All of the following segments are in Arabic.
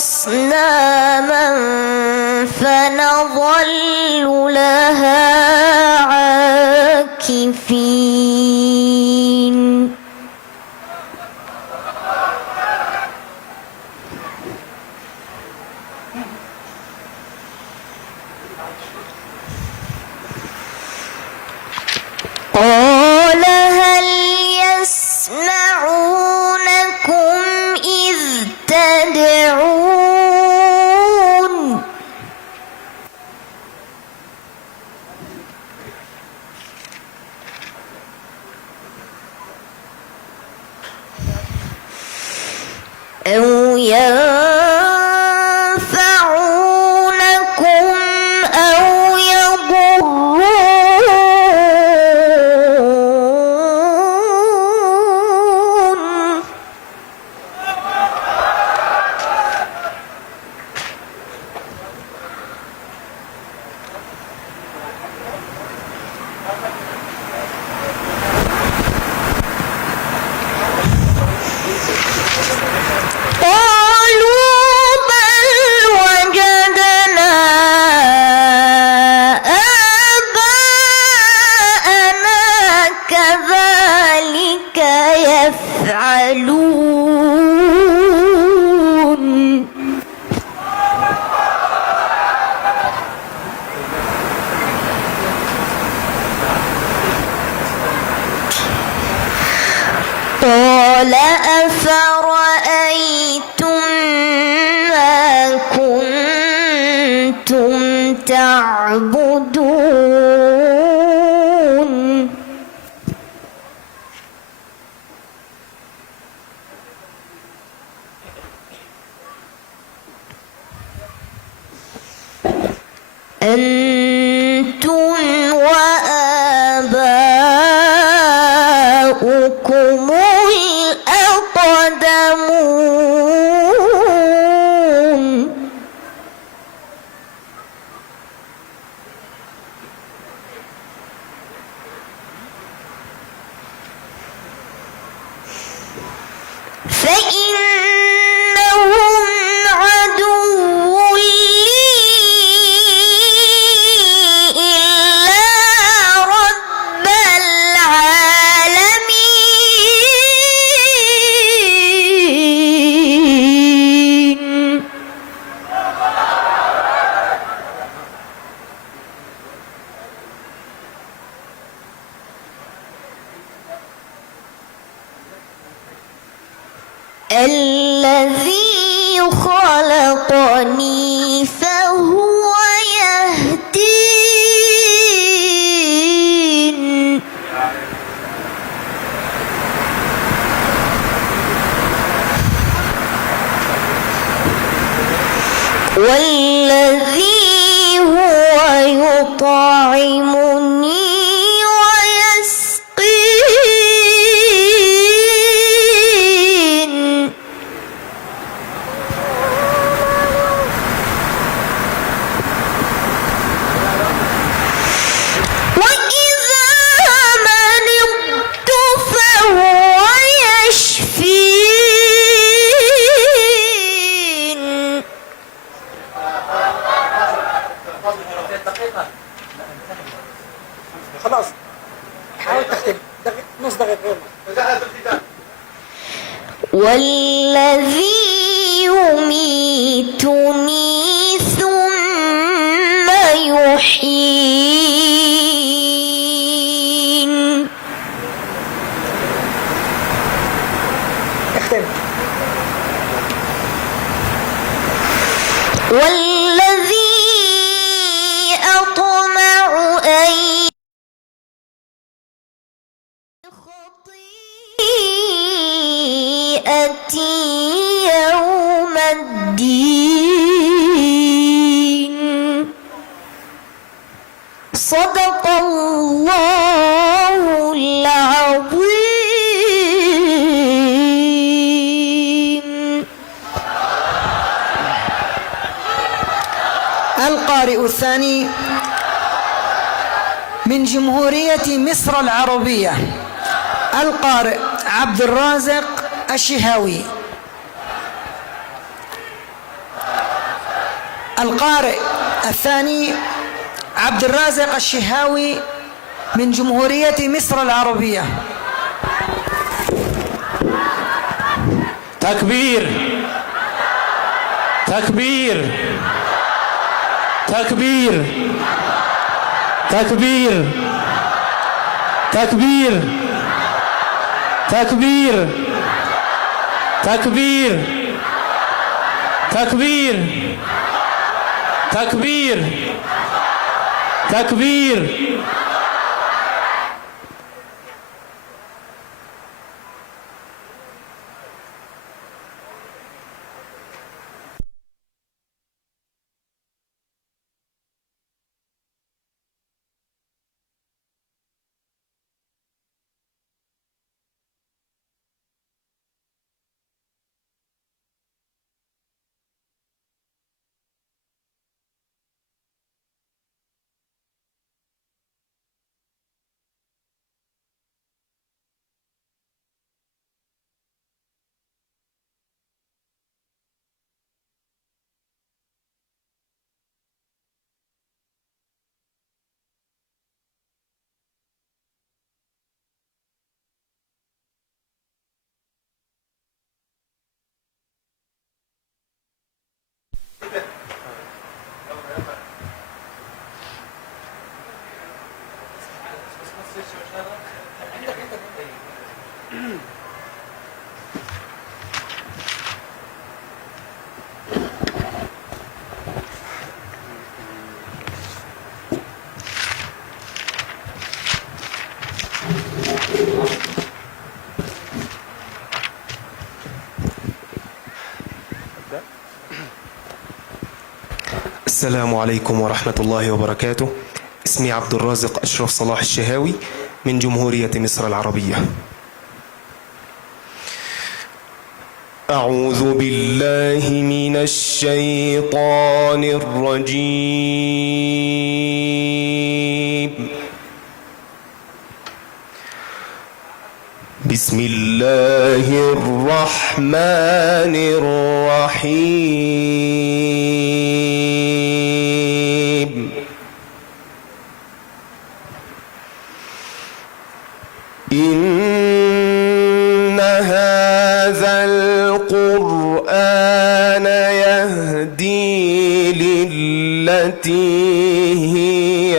أصناما فنظل لها عاكفين قال هل يسمعونكم إذ تدعون أو ينفعونكم أو يضرون قالوا بل وجدنا آباءنا كذلك يفعلون قال أفرأيتم ما كنتم تعبدون أنتم وآباؤكم الأقدمون فإنهم عدو لي إلا رب العالمين الذي خلقني فهو يهدين والذي هو يطعمني ويسقين وإذا مرضت فهو يشفين خلاص حاول تختم نص دقيقة والذي يميتني ثم يحيين اختم والذي أطمع أن خطيئتي يوم الدين صدق الله العظيم. القارئ الثاني من جمهورية مصر العربية القارئ عبد الرازق الشهاوي. القارئ الثاني عبد الرازق الشهاوي من جمهورية مصر العربية. تكبير تكبير تكبير تكبير تكبير تكبير تكبير تكبير تكبير تكبير. السلام عليكم ورحمة الله وبركاته. اسمي عبد الرازق أشرف صلاح الشهاوي من جمهورية مصر العربية. أعوذ بالله من الشيطان الرجيم. بسم الله الرحمن الرحيم. إن هذا القرآن يهدي للتي هي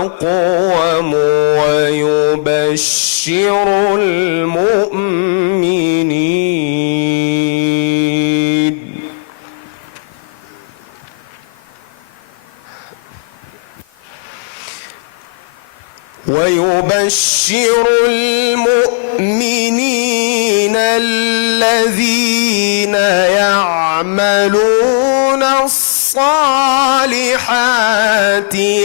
أقوم ويبشر المؤمنين الذين يعملون الصالحات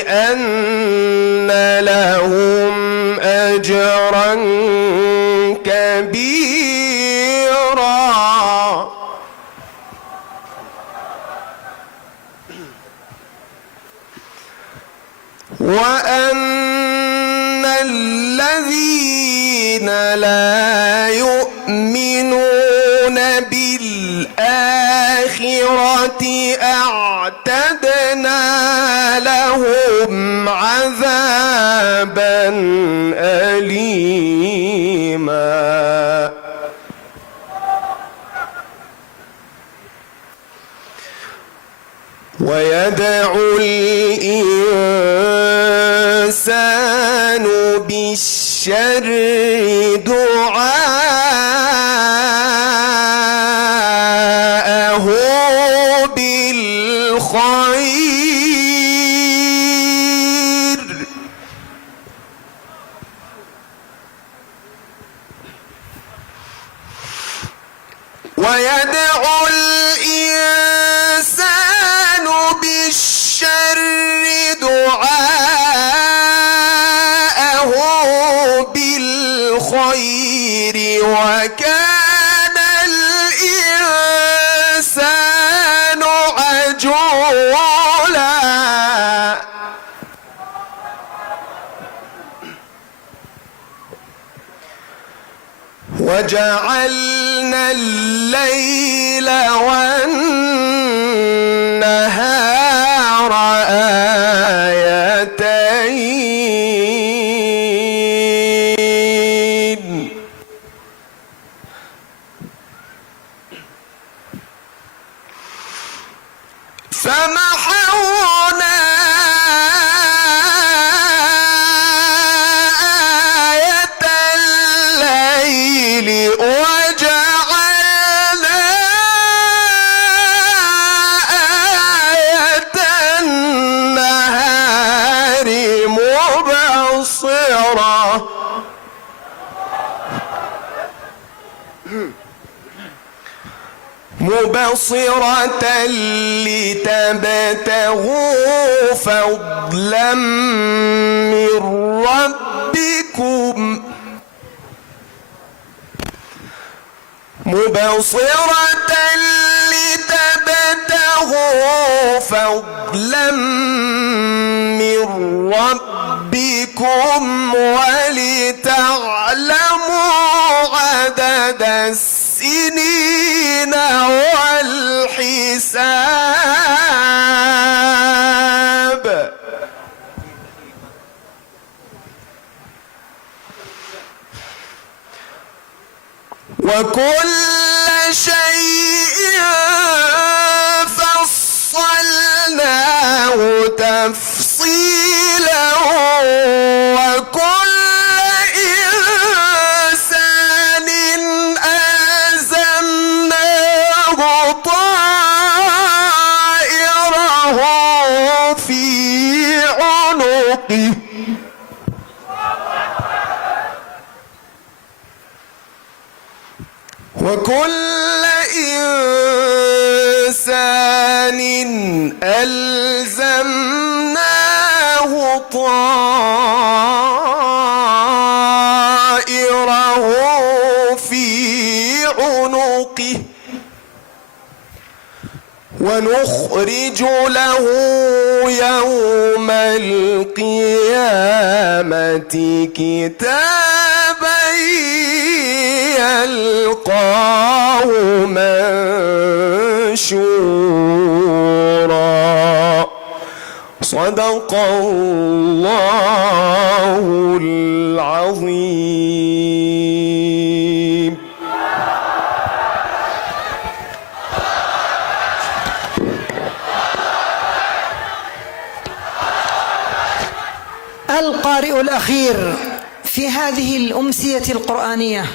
أن لهم أجرا كبيرا. وأن الذين لا يؤمنون بالآخرة أعتدنا لهم عذابا أليما. ويدعو الإنسان بالشر دعاءه بالخير. ويدعو الإنسان بالشر دعاءه بالخير وكان الإنسان عجولا. وجعلنا الليل والنهار مبصرة لتبتغوا فضلا من ربكم مبصرة لتبتغوا فضلا من ربكم ولتعلموا عدد السنين والحساب وكل شيء فصلناه تفصيلا وكل إنسان ألزمناه طائره في عنقه وكل إنسان ألزمناه طائره في عنقه ونخرج له يوم القيامة كتابا يلقاه منشورا صدق الله العظيم. القارئ الأخير في هذه الأمسية القرآنية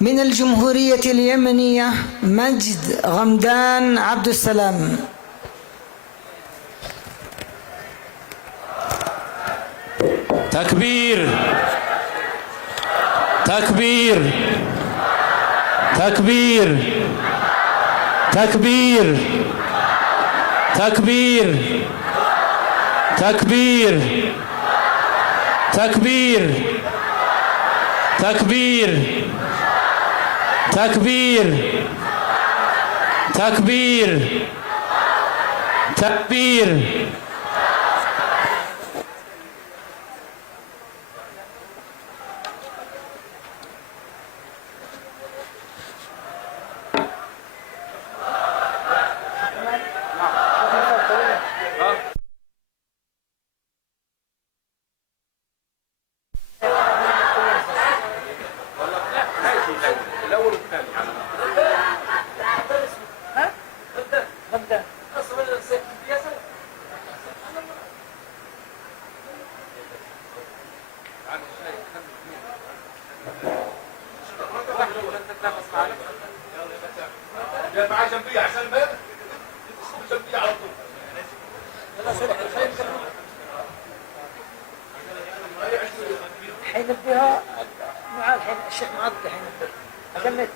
من الجمهورية اليمنية مجد غمدان عبد السلام. تكبير تكبير تكبير تكبير تكبير تكبير تكبير تكبير تكبير تكبير تكبير حينبهها مع الشيخ معاذ حينبه أجمد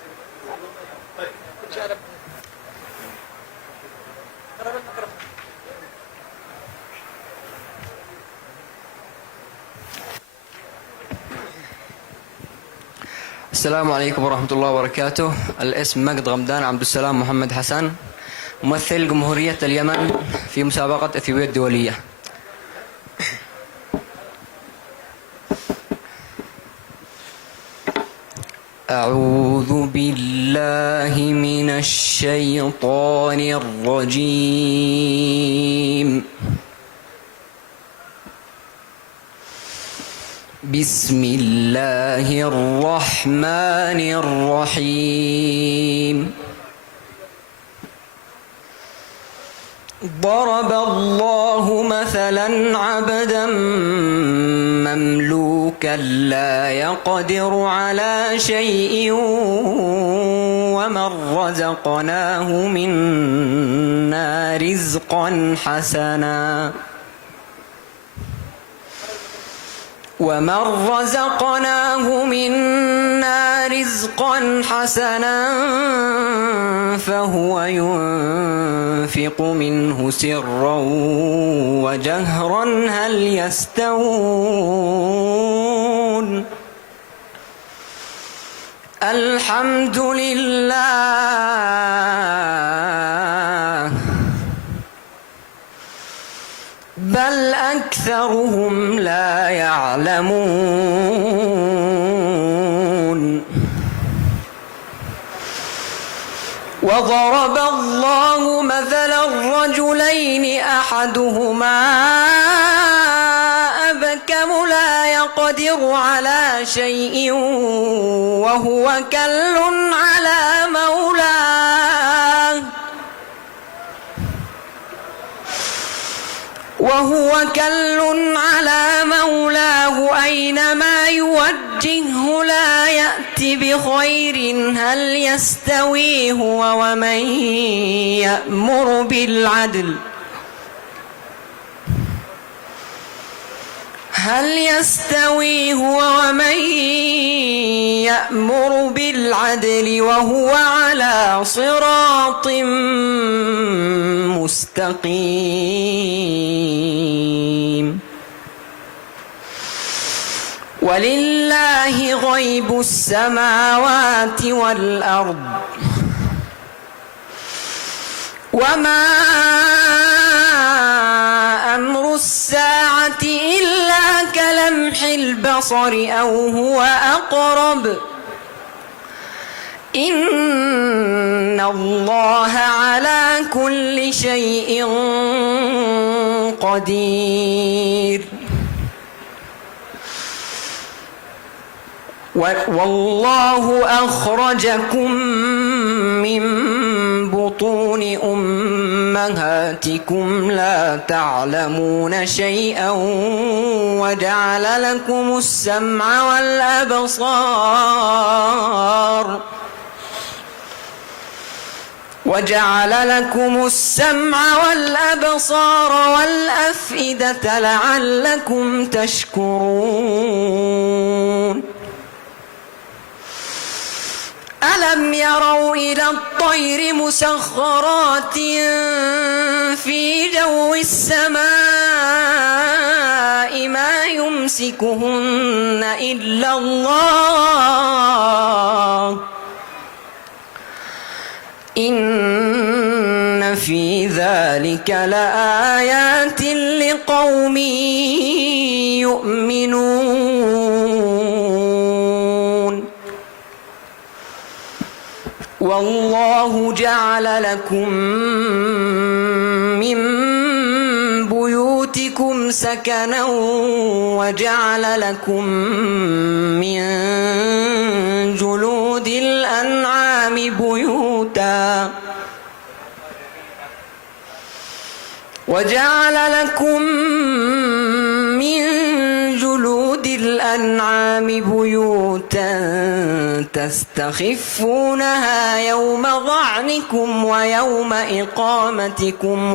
السلام عليكم ورحمة الله وبركاته. الاسم مجد غمدان عبد السلام محمد حسن، ممثل جمهورية اليمن في مسابقة اثيوبيا الدولية. أعوذ بالله من الشيطان الرجيم. بسم الله الرحمن الرحيم. ضرب الله مثلا عبدا مملوكا لا يقدر على شيء ومن رزقناه منا رزقا حسنا ومن رزقناه منا رزقا حسنا فهو ينفق منه سرا وجهرا هل يستوون الحمد لله بل أكثرهم لا يعلمون وضرب الله مثلا رجلين أحدهما أبكم لا يقدر على شيء وهو كل على مولاه أينما يوجهه لا يأتي بخير هل يستوي هو ومن يأمر بالعدل وهو على صراط مستقيم ولله غيب السماوات والأرض وما أمر الساعة إلا كلمح البصر أو هو أقرب إن الله على كل شيء قدير والله أخرجكم من بطون أمهاتكم لا تعلمون شيئا وجعل لكم السمع والأبصار والأفئدة لعلكم تشكرون ألم يروا إلى الطير مسخرات في جو السماء ما يمسكهن إلا الله إن في ذلك لآيات لقوم يؤمنون والله جعل لكم من بيوتكم سكنا وجعل لكم من جلود الأنعام بيوتا تستخفونها يوم ظعنكم ويوم إقامتكم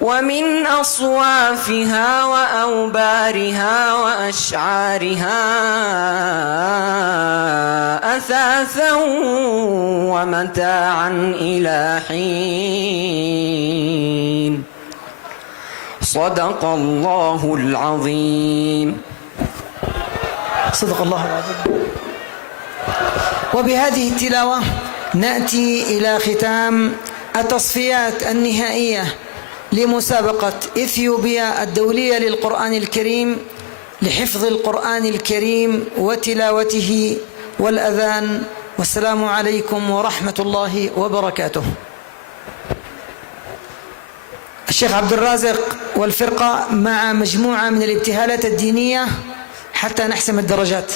ومن أصوافها وأوبارها وأشعارها أثاثا ومتاعا إلى حين صدق الله العظيم. صدق الله العظيم. وبهذه التلاوة نأتي إلى ختام التصفيات النهائية لمسابقة إثيوبيا الدولية للقرآن الكريم لحفظ القرآن الكريم وتلاوته والأذان. والسلام عليكم ورحمة الله وبركاته. الشيخ عبد الرازق والفرقة مع مجموعة من الابتهالات الدينية حتى نحسم الدرجات.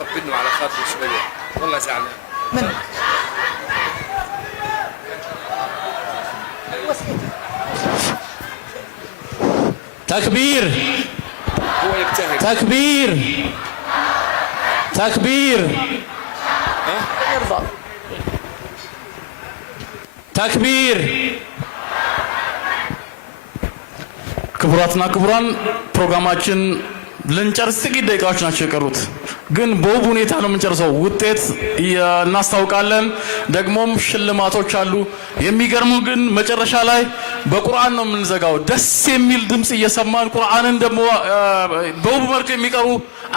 طبنوا على خاطر شوية والله زعلان من تكبير. هو يجتهد. تكبير تكبير ተክቢር ክቡራትና ክቡራን ፕሮግራማችን ልንጨርስ ጥቂት ደቂቃዎች ናቸው የቀሩት ግን በውብ ሁኔታ ነው የምንጨርሰው ውጤት እናስታውቃለን ደግሞም ሽልማቶች አሉ የሚገርሙ ግን መጨረሻ ላይ በቁርአን ነው የምንዘጋው ደስ የሚል ድምጽ እየሰማን ቁርአንን ደግሞ በውብ መልኩ የሚቀሩ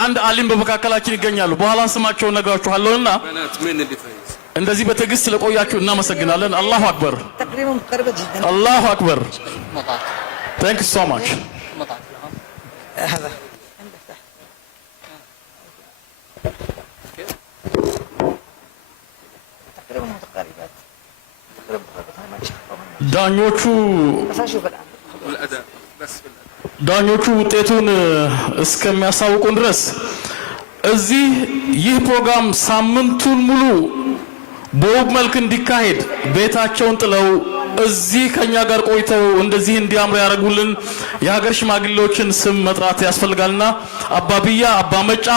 አንድ አሊም በመካከላችን ይገኛሉ በኋላ ስማቸውን ነግራችኋለሁና እንደዚህ በትዕግስት ለቆያችሁ እናመሰግናለን አላሁ አክበር አላሁ አክበር Thank you so much ዳኞቹ ውጤቱን እስከሚያሳውቁን ድረስ እዚህ ይህ ፕሮግራም ሳምንቱን ሙሉ በውብ መልክ እንዲካሄድ ቤታቸውን ጥለው እዚህ ከኛ ጋር ቆይተው እንደዚህ እንዲያምር ያደርጉልን የሀገር ሽማግሌዎችን ስም መጥራት ያስፈልጋልና አባብያ አባመጫ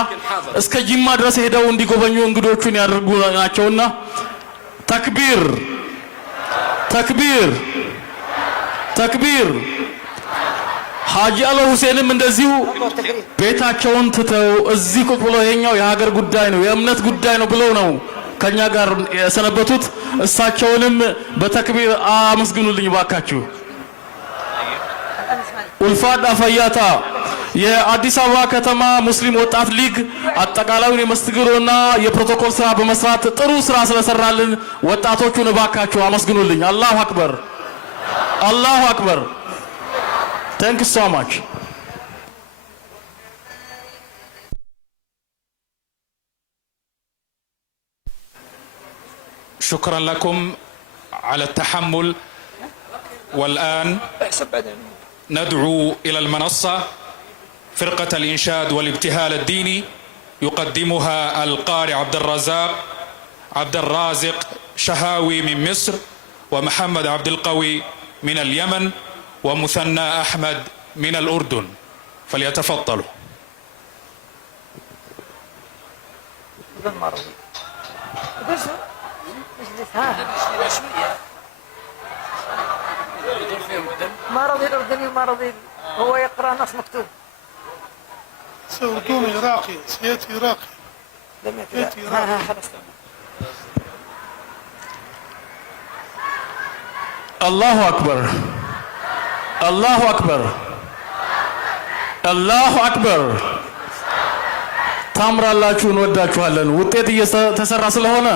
እስከ ጂማ ድረስ ሄደው እንዲጎበኙ እንግዶቹን ያደርጉ ናቸውና ተክቢር ተክቢር ተክቢር ሐጂ አለ ሁሴንም እንደዚሁ ቤታቸውን ትተው እዚህ ቁጭ ብለው የኛው የሀገር ጉዳይ ነው የእምነት ጉዳይ ነው ብለው ነው ከኛ ጋር የሰነበቱት እሳቸውንም በተክቢር አመስግኑልኝ ባካችሁ ኡልፋድ አፈያታ የአዲስ አበባ ከተማ ሙስሊም ወጣት ሊግ አጠቃላዩን የመስተንግዶና የፕሮቶኮል ስራ በመስራት ጥሩ ስራ ስለሰራልን ወጣቶቹን ባካችሁ አመስግኑልኝ አላሁ አክበር አላሁ አክበር Thank you so much شكرا لكم على التحمل والآن ندعو إلى المنصة فرقة الإنشاد والابتهال الديني يقدمها القارئ عبد الرازق شهاوي من مصر ومحمد عبد القوي من اليمن ومثنى أحمد من الأردن فليتفضلوا ما رضي الأردني وما رضي هو يقرأ نص مكتوب أردني عراقي سياتي عراقي سياتي عراقي الله أكبر الله أكبر الله أكبر ታምራላችሁ እንወዳችኋለን ውጤት እየተሰራ ስለሆነ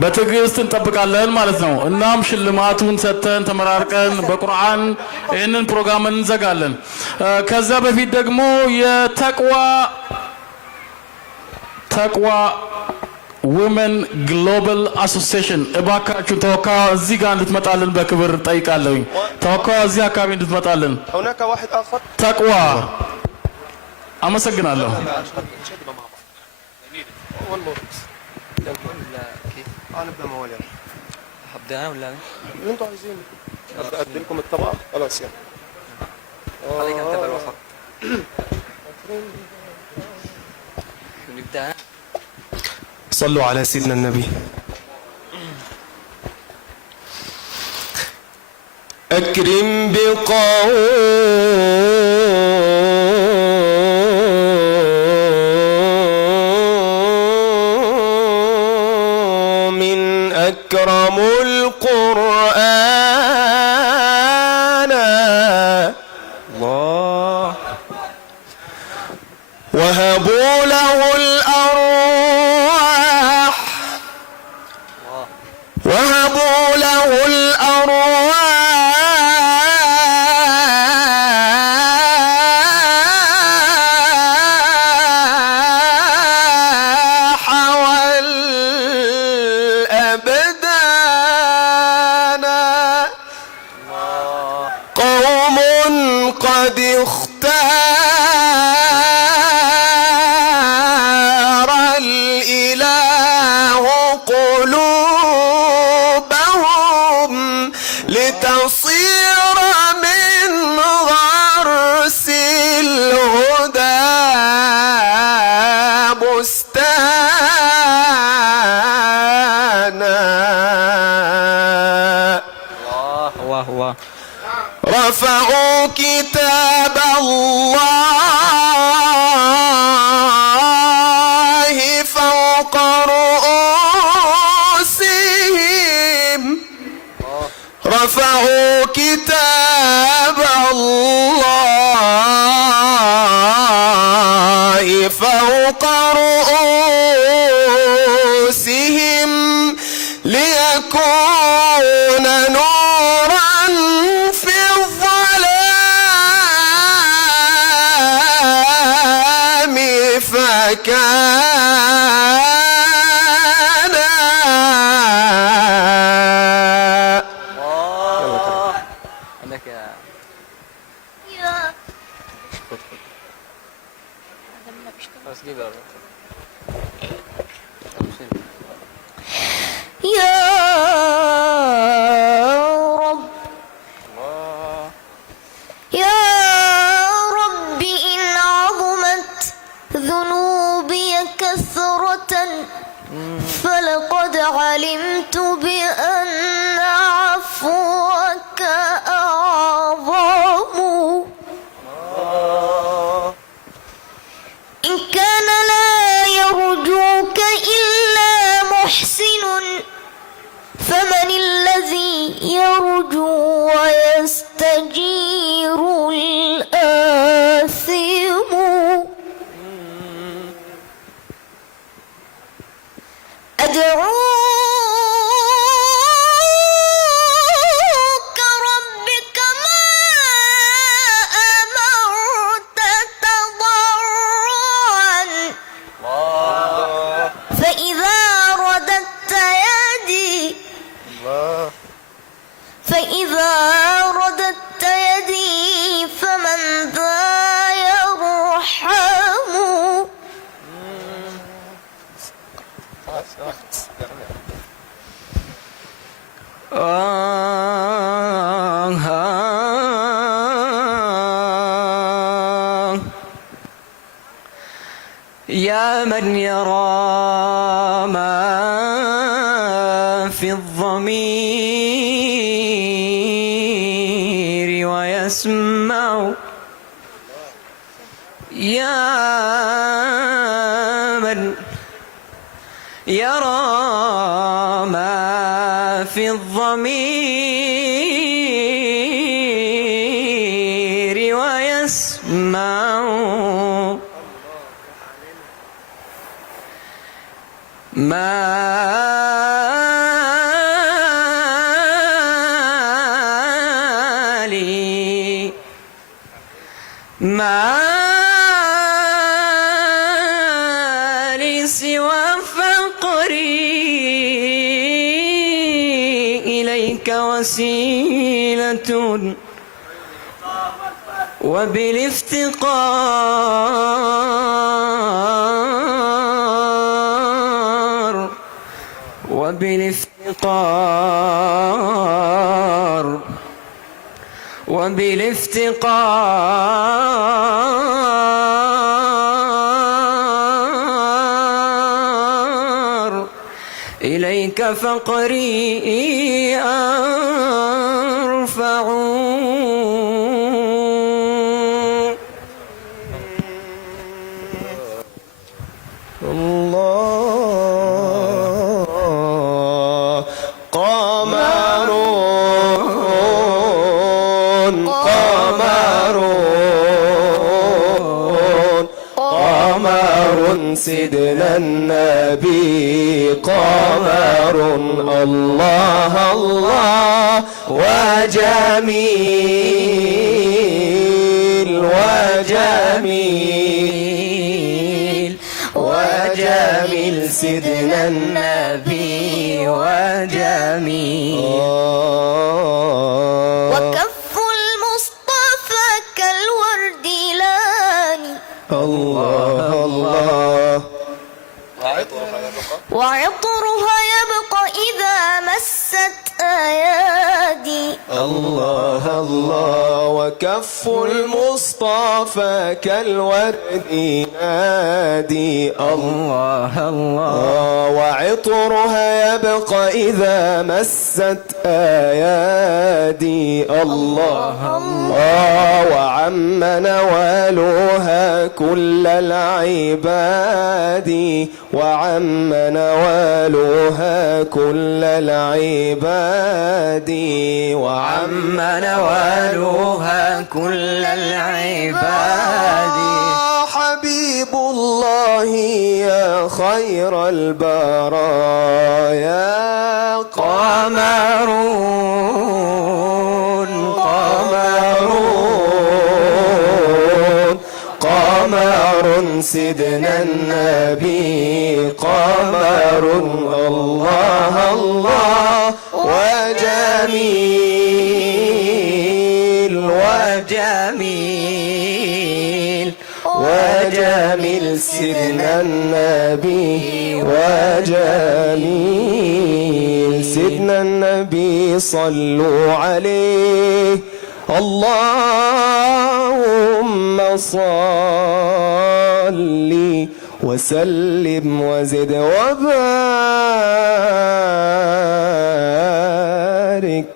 በትዕግስት እንጠብቃለን ማለት ነው እናም ሽልማቱን ሰተን ተመራርቀን በቁርአን ይሄንን ፕሮግራም እንዘጋለን ከዛ በፊት ደግሞ የተቅዋ Women Global Association እባካችሁ ተወካዩ እዚህ ጋር እንድትመጣልን በክብር ጠይቃለሁ ተወካዩ እዚህ አካባቢ እንድትመጣልን هناك واحد آخر ተቅዋ አመሰግናለሁ نبدأ موالي هبدأ أنا ولا اللي انتوا عايزينه أدي لكم الطبقة خلاص يعني خليك أنت بالوسط نبدأ صلوا على سيدنا النبي أكرم بقوم أكرم القرآن الله وهبوا له الأرواح وهبوا له الأرواح والأبدان قوم قد اختار الإله قلوبهم لتصير من غرس الهدى كتاب الله فوق رؤوسهم رفعوا كتاب الله فوق رؤوسهم ليكون نورا في الظلام فكان عندك يا خلاص جيبها يا رب يا رب إن عظمت ذنوبي كثرة فلقد علمت بأن عفوك أعظم إن كان لا يرجوك إلا محسن فمن الذي يرجو ويستجير الآثم أدعوك رب كما أمرت تضرعا فإذا رددت يدي فمن ذا يرحم يا من يرى ما في الضمير ويسمع يا من يرى ما في الضمير ويسمع ما لي سوى فقري إليك وسيلة وبالافتقار إليك فقري أرفع الله قمر سيدنا النبي قمر الله الله وجميل وجميل وجميل سيدنا النبي وجميل وكف المصطفى كالورد لاني الله الله وعطرها يبقى إذا مست أيادي الله الله وكف المصطفى كالورد ينادي الله الله، وعطرها يبقى إذا مست أيادي الله الله، وعم نوالها كل العباد، وعم نوالها كل العباد، وعم نوالها كل العباد. حبيب الله يا خير البرايا، قمرون قمرون قمر سيدنا النبي، قمر الله الله، وجميل وجميل وجميل سيدنا النبي، وجميل سيدنا النبي، صلوا عليه اللهم صل وسلم وزد وبارك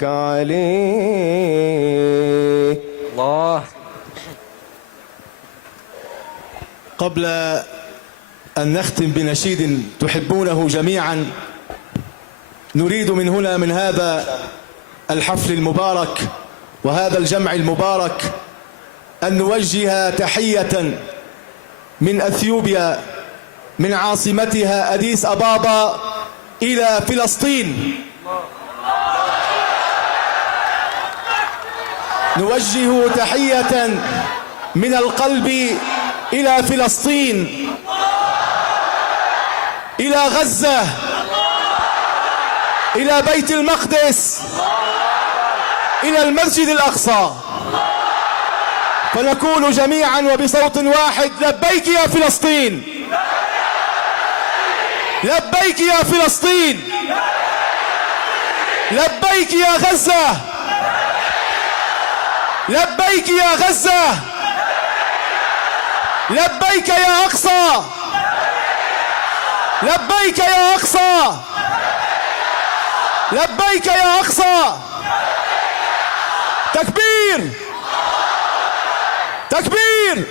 عليه. الله. قبل أن نختم بنشيد تحبونه جميعا، نريد من هنا من هذا الحفل المبارك وهذا الجمع المبارك أن نوجه تحية من أثيوبيا، من عاصمتها أديس أبابا إلى فلسطين. نوجه تحية من القلب إلى فلسطين، إلى غزة، إلى بيت المقدس، إلى المسجد الأقصى، فنقول جميعا وبصوت واحد: لبيك يا فلسطين، لبيك يا فلسطين، لبيك يا غزة، لبيك يا غزة، لبيك يا أقصى، لبيك يا أقصى، لبيك يا أقصى. تكبير تكبير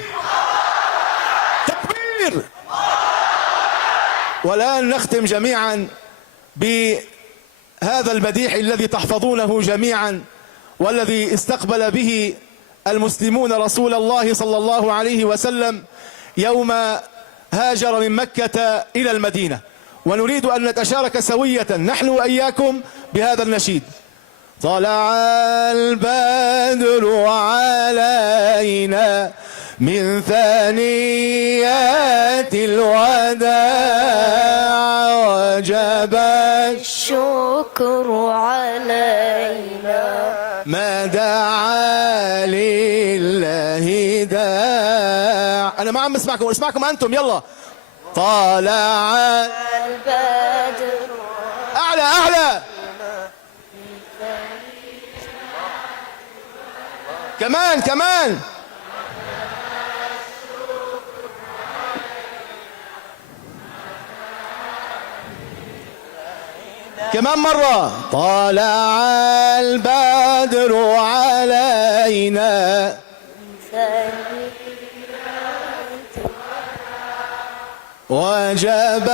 تكبير. والآن نختم جميعا بهذا المديح الذي تحفظونه جميعا، والذي استقبل به المسلمون رسول الله صلى الله عليه وسلم يوم هاجر من مكة إلى المدينة. ونريد أن نتشارك سوية نحن وإياكم بهذا النشيد: طلع البدر علينا من ثنيات الوداع، وجب الشكر علينا ما دعا لله داع. أنا ما عم اسمعكم، اسمعكم أنتم. يلا. طلع البدر. أعلى أعلى. كمان كمان. كمان مرة. طلع البدر علينا وجب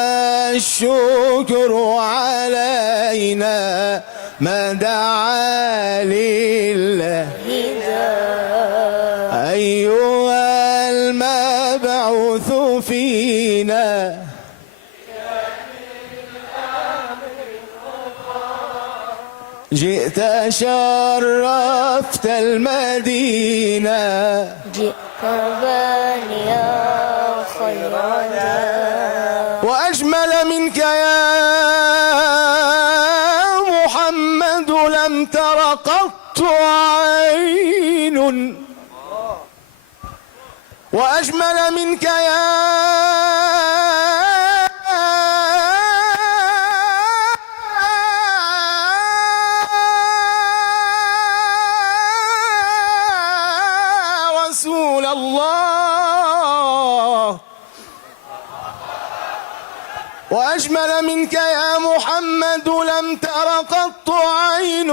الشكر علينا ما دعا لله أيها المبعوث فينا جئت شرفت المدينة جئت بانيا خير دار وأجمل منك يا محمد لم تر قط عين وأجمل منك يا رسول الله، وأجمل منك يا محمد لم تر قط عين،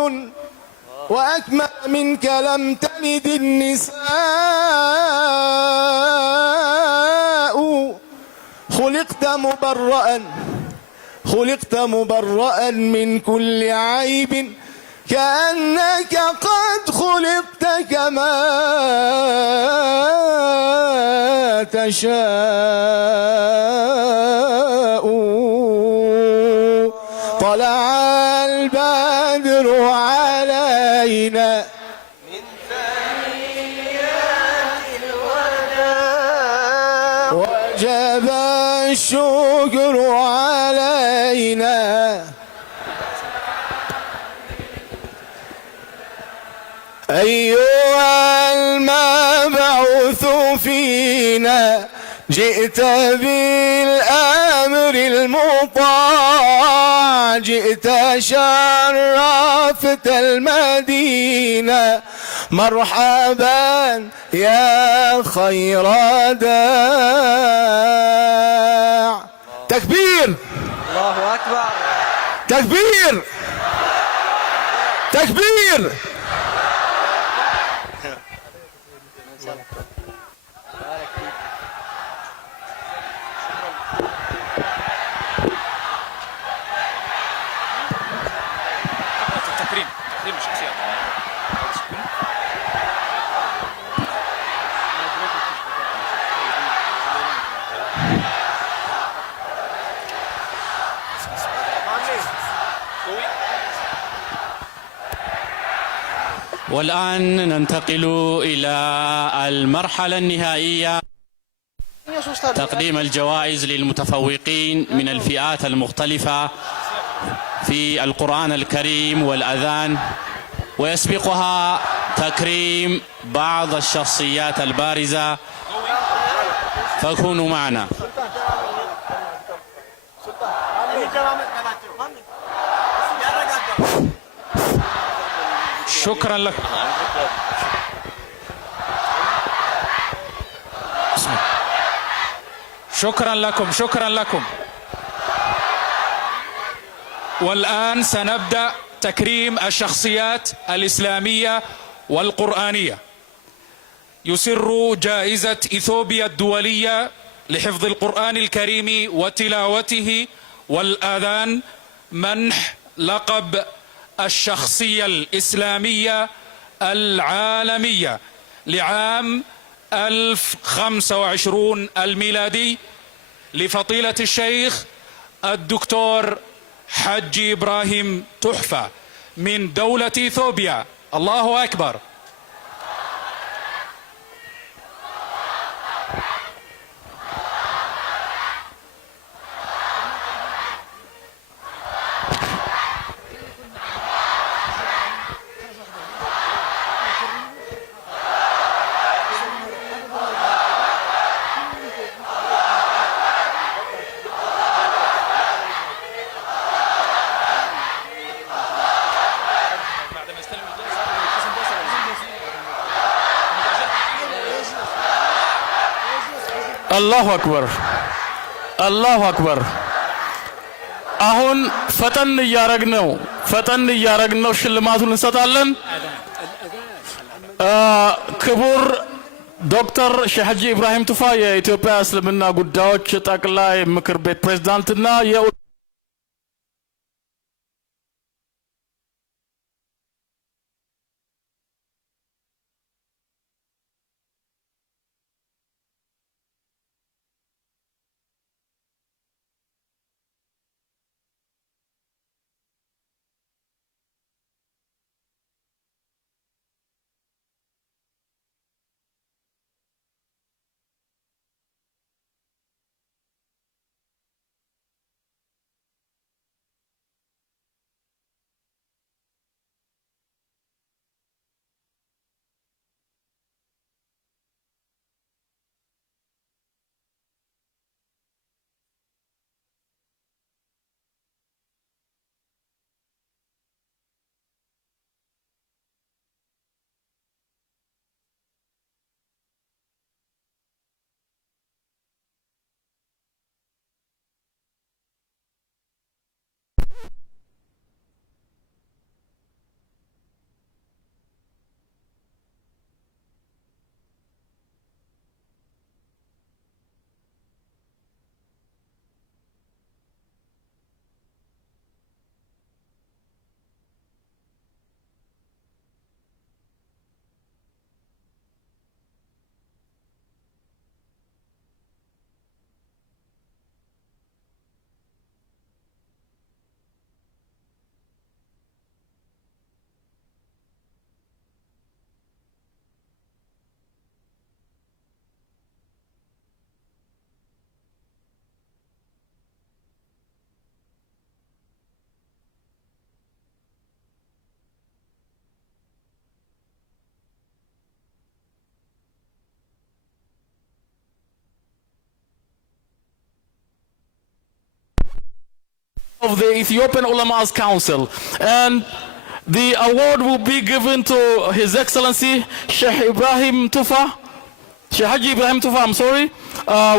وأكمل منك لم تلد النساء. خلقت مبرأ من كل عيب، كأنك قد خلقت كما تشاء. طلع البدر علينا من ثنيات الوداع، وجب الشكر علينا. أيها المبعوث فينا، جئت بالأمر المطاع، جئت شرفت المدينة، مرحبا يا خير داع. تكبير، الله أكبر، تكبير، تكبير. تكريم الشخصيات. والآن ننتقل إلى المرحلة النهائية، تقديم الجوائز للمتفوقين من الفئات المختلفة في القرآن الكريم والأذان، ويسبقها تكريم بعض الشخصيات البارزة، فكونوا معنا. شكرا لك. شكرا لكم، شكرا لكم. والآن سنبدأ تكريم الشخصيات الإسلامية والقرآنية. يسر جائزة إثيوبيا الدولية لحفظ القرآن الكريم وتلاوته والآذان منح لقب الشخصية الإسلامية العالمية لعام 1025 الميلادي لفضيلة الشيخ الدكتور حج إبراهيم تحفة من دولة إثيوبيا. الله أكبر. አላሁ አክበር፣ አላሁ አክበር። አሁን ፈጠን እያረግነው ሽልማቱን እንሰጣለን። ክቡር ዶክተር ሼህ ሐጂ ኢብራሂም ቱፋ የኢትዮጵያ እስልምና ጉዳዮች ጠቅላይ ምክር ቤት ፕሬዝዳንትና of the Ethiopian Ulama's Council. And the award will be given to His Excellency Sheikh Ibrahim Tufa, Sheikh Haji Ibrahim Tufa, I'm sorry,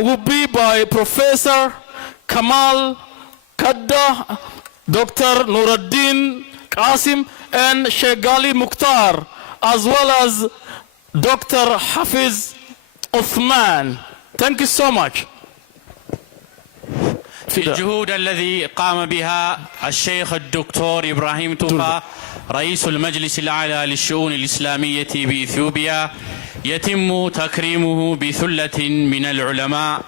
will be by Professor Kamal Kadda, Dr. Nuruddin Qasim, and Sheikh Gali Mukhtar, as well as Dr. Hafiz Uthman. Thank you so much. في الجهود الذي قام بها الشيخ الدكتور إبراهيم توفى رئيس المجلس الأعلى للشؤون الإسلامية بإثيوبيا يتم تكريمه بثلة من العلماء.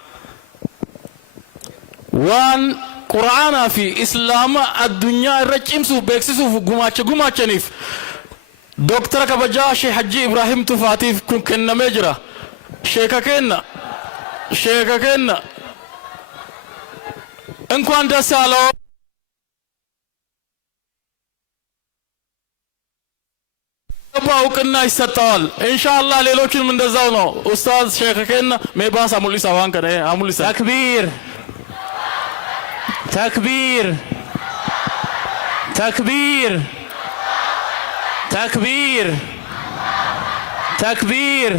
وان قرآن في إسلام الدنيا رجيم سو بيكسسو قماتش نيف دكتور كبجا شيخ حجي إبراهيم توفاتيف كن كنا مجرى شيخا كنا እንኳን ደስ ያለው እውቅና ይሰጠዋል ኢንሻአላህ ሌሎችንም እንደዛው ነው ኡስታዝ ሼክከና ሜባስ አሙሊሳ ዋንከ አሙሊሳ ተክቢር ተክቢር ተክቢር ተክቢር ተክቢር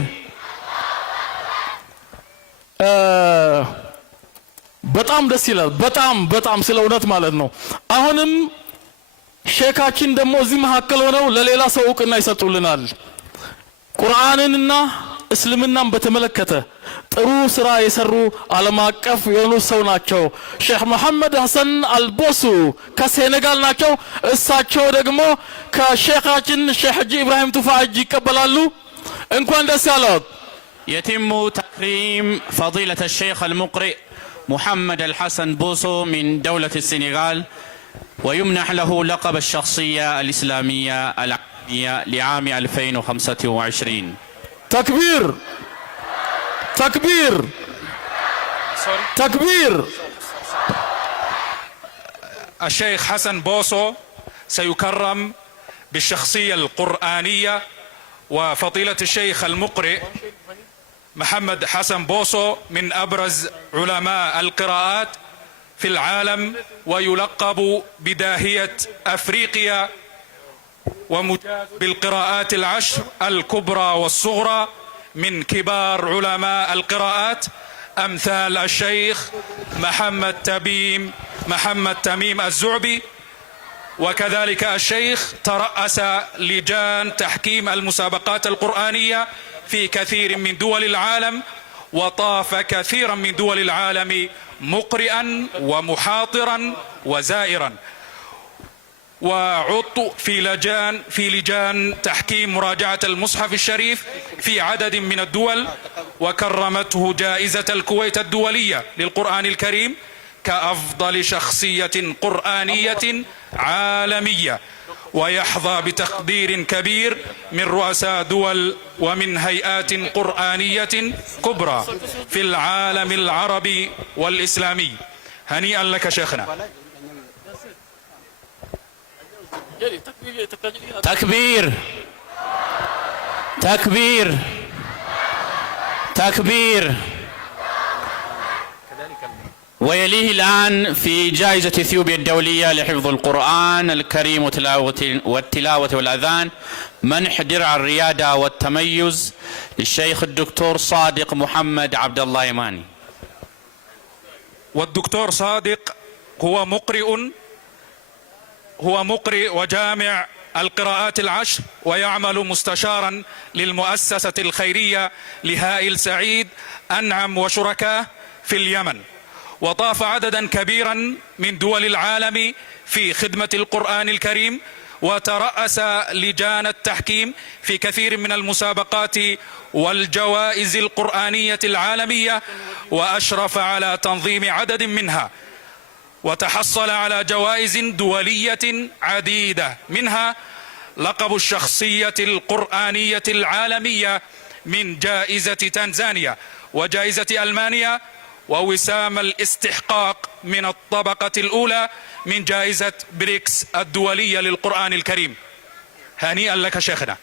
በጣም ደስ ይላል በጣም ስለ እውነት ማለት ነው አሁንም ሼካችን ደግሞ እዚህ መሐከል ሆነው ለሌላ ሰው እውቅና ይሰጡልናል ቁርአንንና እስልምናን በተመለከተ ጥሩ ስራ የሰሩ ዓለም አቀፍ የሆኑ ሰው ናቸው ሼክ መሐመድ ሐሰን አልቦሱ ከሴኔጋል ናቸው እሳቸው ደግሞ ከሼካችን ሼክ ሐጂ ኢብራሂም ቱፋ እጅ ይቀበላሉ እንኳን ደስ ያለው يتم تكريم فضيلة الشيخ المقرئ محمد الحسن بوسو من دولة السنغال ويمنح له لقب الشخصية الإسلامية العالمية لعام 2025. تكبير تكبير تكبير. الشيخ حسن بوسو سيكرم بالشخصية القرآنية وفضيلة الشيخ المقرئ محمد حسن بوسو من أبرز علماء القراءات في العالم ويلقب بداهية أفريقيا ومجاز بالقراءات العشر الكبرى والصغرى من كبار علماء القراءات أمثال الشيخ محمد تميم الزعبي وكذلك الشيخ ترأس لجان تحكيم المسابقات القرآنية في كثير من دول العالم وطاف كثيرا من دول العالم مقرئا ومحاضرا وزائرا وعضو في لجان تحكيم مراجعة المصحف الشريف في عدد من الدول وكرمته جائزة الكويت الدولية للقرآن الكريم كأفضل شخصية قرآنية عالمية ويحظى بتقدير كبير من رؤساء دول ومن هيئات قرآنية كبرى في العالم العربي والإسلامي. هنيئا لك شيخنا. تكبير تكبير تكبير. ويليه الآن في جائزة إثيوبيا الدولية لحفظ القرآن الكريم والتلاوة والأذان منح درع الريادة والتميز للشيخ الدكتور صادق محمد عبد الله يماني. والدكتور صادق هو مقرئ وجامع القراءات العشر ويعمل مستشارا للمؤسسة الخيرية لهائل سعيد أنعم وشركاه في اليمن وطاف عددا كبيرا من دول العالم في خدمة القرآن الكريم وترأس لجان التحكيم في كثير من المسابقات والجوائز القرآنية العالمية وأشرف على تنظيم عدد منها وتحصل على جوائز دولية عديدة منها لقب الشخصية القرآنية العالمية من جائزة تنزانيا وجائزة ألمانيا ووسام الاستحقاق من الطبقة الأولى من جائزة بريكس الدولية للقرآن الكريم. هنيئا لك شيخنا.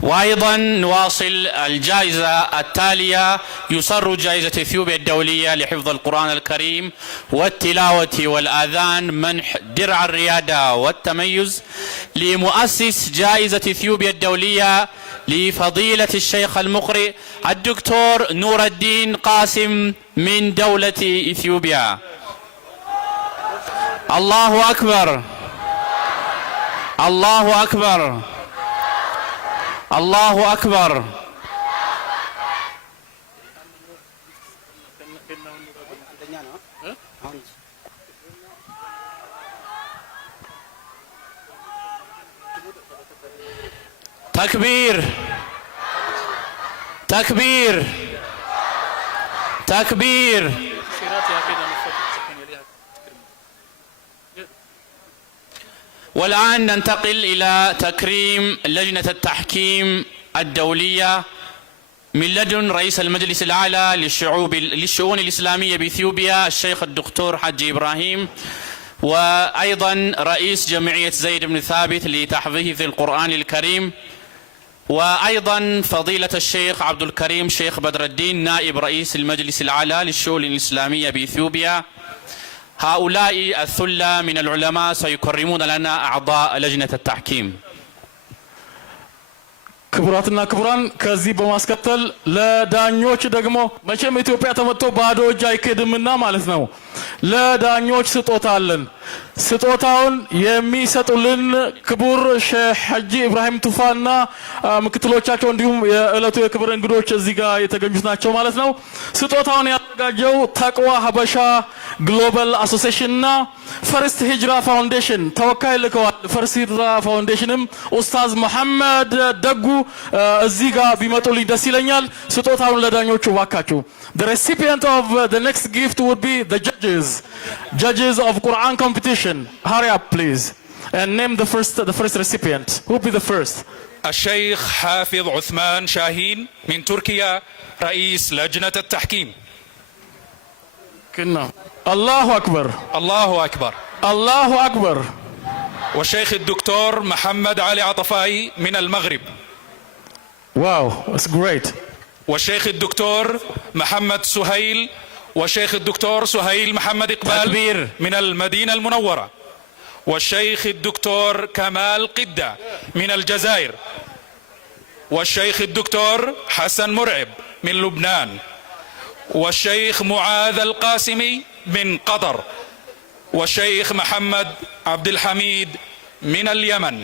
وأيضا نواصل الجائزة التالية. يسر جائزة إثيوبيا الدولية لحفظ القرآن الكريم والتلاوة والآذان منح درع الريادة والتميز لمؤسس جائزة إثيوبيا الدولية لفضيلة الشيخ المقرئ الدكتور نور الدين قاسم من دولة إثيوبيا. الله أكبر، الله أكبر، الله أكبر. تكبير، تكبير، تكبير. والآن ننتقل إلى تكريم لجنة التحكيم الدولية من لدن رئيس المجلس الأعلى للشؤون الإسلامية بإثيوبيا الشيخ الدكتور حج إبراهيم، وأيضا رئيس جمعية زيد بن ثابت لتحفيظ القرآن الكريم، وأيضا فضيلة الشيخ عبد الكريم شيخ بدر الدين نائب رئيس المجلس الأعلى للشؤون الإسلامية بإثيوبيا. هؤلاء الثلة من العلماء سيكرمون لنا أعضاء لجنة التحكيم. ክቡራትና ክቡራን ከዚህ በማስከተል ለዳኞች ደግሞ መቼም ኢትዮጵያ ተመጥቶ ባዶ እጅ አይኬድምና ማለት ነው ለዳኞች ስጦታ አለን። ስጦታውን የሚሰጡልን ክቡር ሼህ ሐጂ ኢብራሂም ቱፋና ምክትሎቻቸው እንዲሁም የዕለቱ የክብር እንግዶች እዚህ ጋር የተገኙት ናቸው ማለት ነው። ስጦታውን ያዘጋጀው ተቅዋ ሀበሻ ግሎባል አሶሲዬሽንና ፈርስት ሂጅራ ፋውንዴሽን ተወካይ ልከዋል። ፈርስት ሂጅራ ፋውንዴሽንም ኡስታዝ መሐመድ ደጉ እዚህ ጋር ቢመጡልኝ ደስ ይለኛል። ስጦታውን ለዳኞቹ ባካችሁ። The recipient of the next gift would be the judges of Quran competition. Hurry up please and name the first recipient. Who will be the first? الشيخ حافظ عثمان شاهين من تركيا رئيس لجنة التحكيم. كنا الله أكبر، الله أكبر، الله أكبر. والشيخ الدكتور محمد علي عطفاي من المغرب. Wow, that's great. والشيخ الدكتور محمد سهيل والشيخ الدكتور سهيل محمد إقبال من المدينة المنورة. والشيخ الدكتور كمال قدة من الجزائر. والشيخ الدكتور حسن مرعب من لبنان. والشيخ معاذ القاسمي من قطر. والشيخ محمد عبد الحميد من اليمن.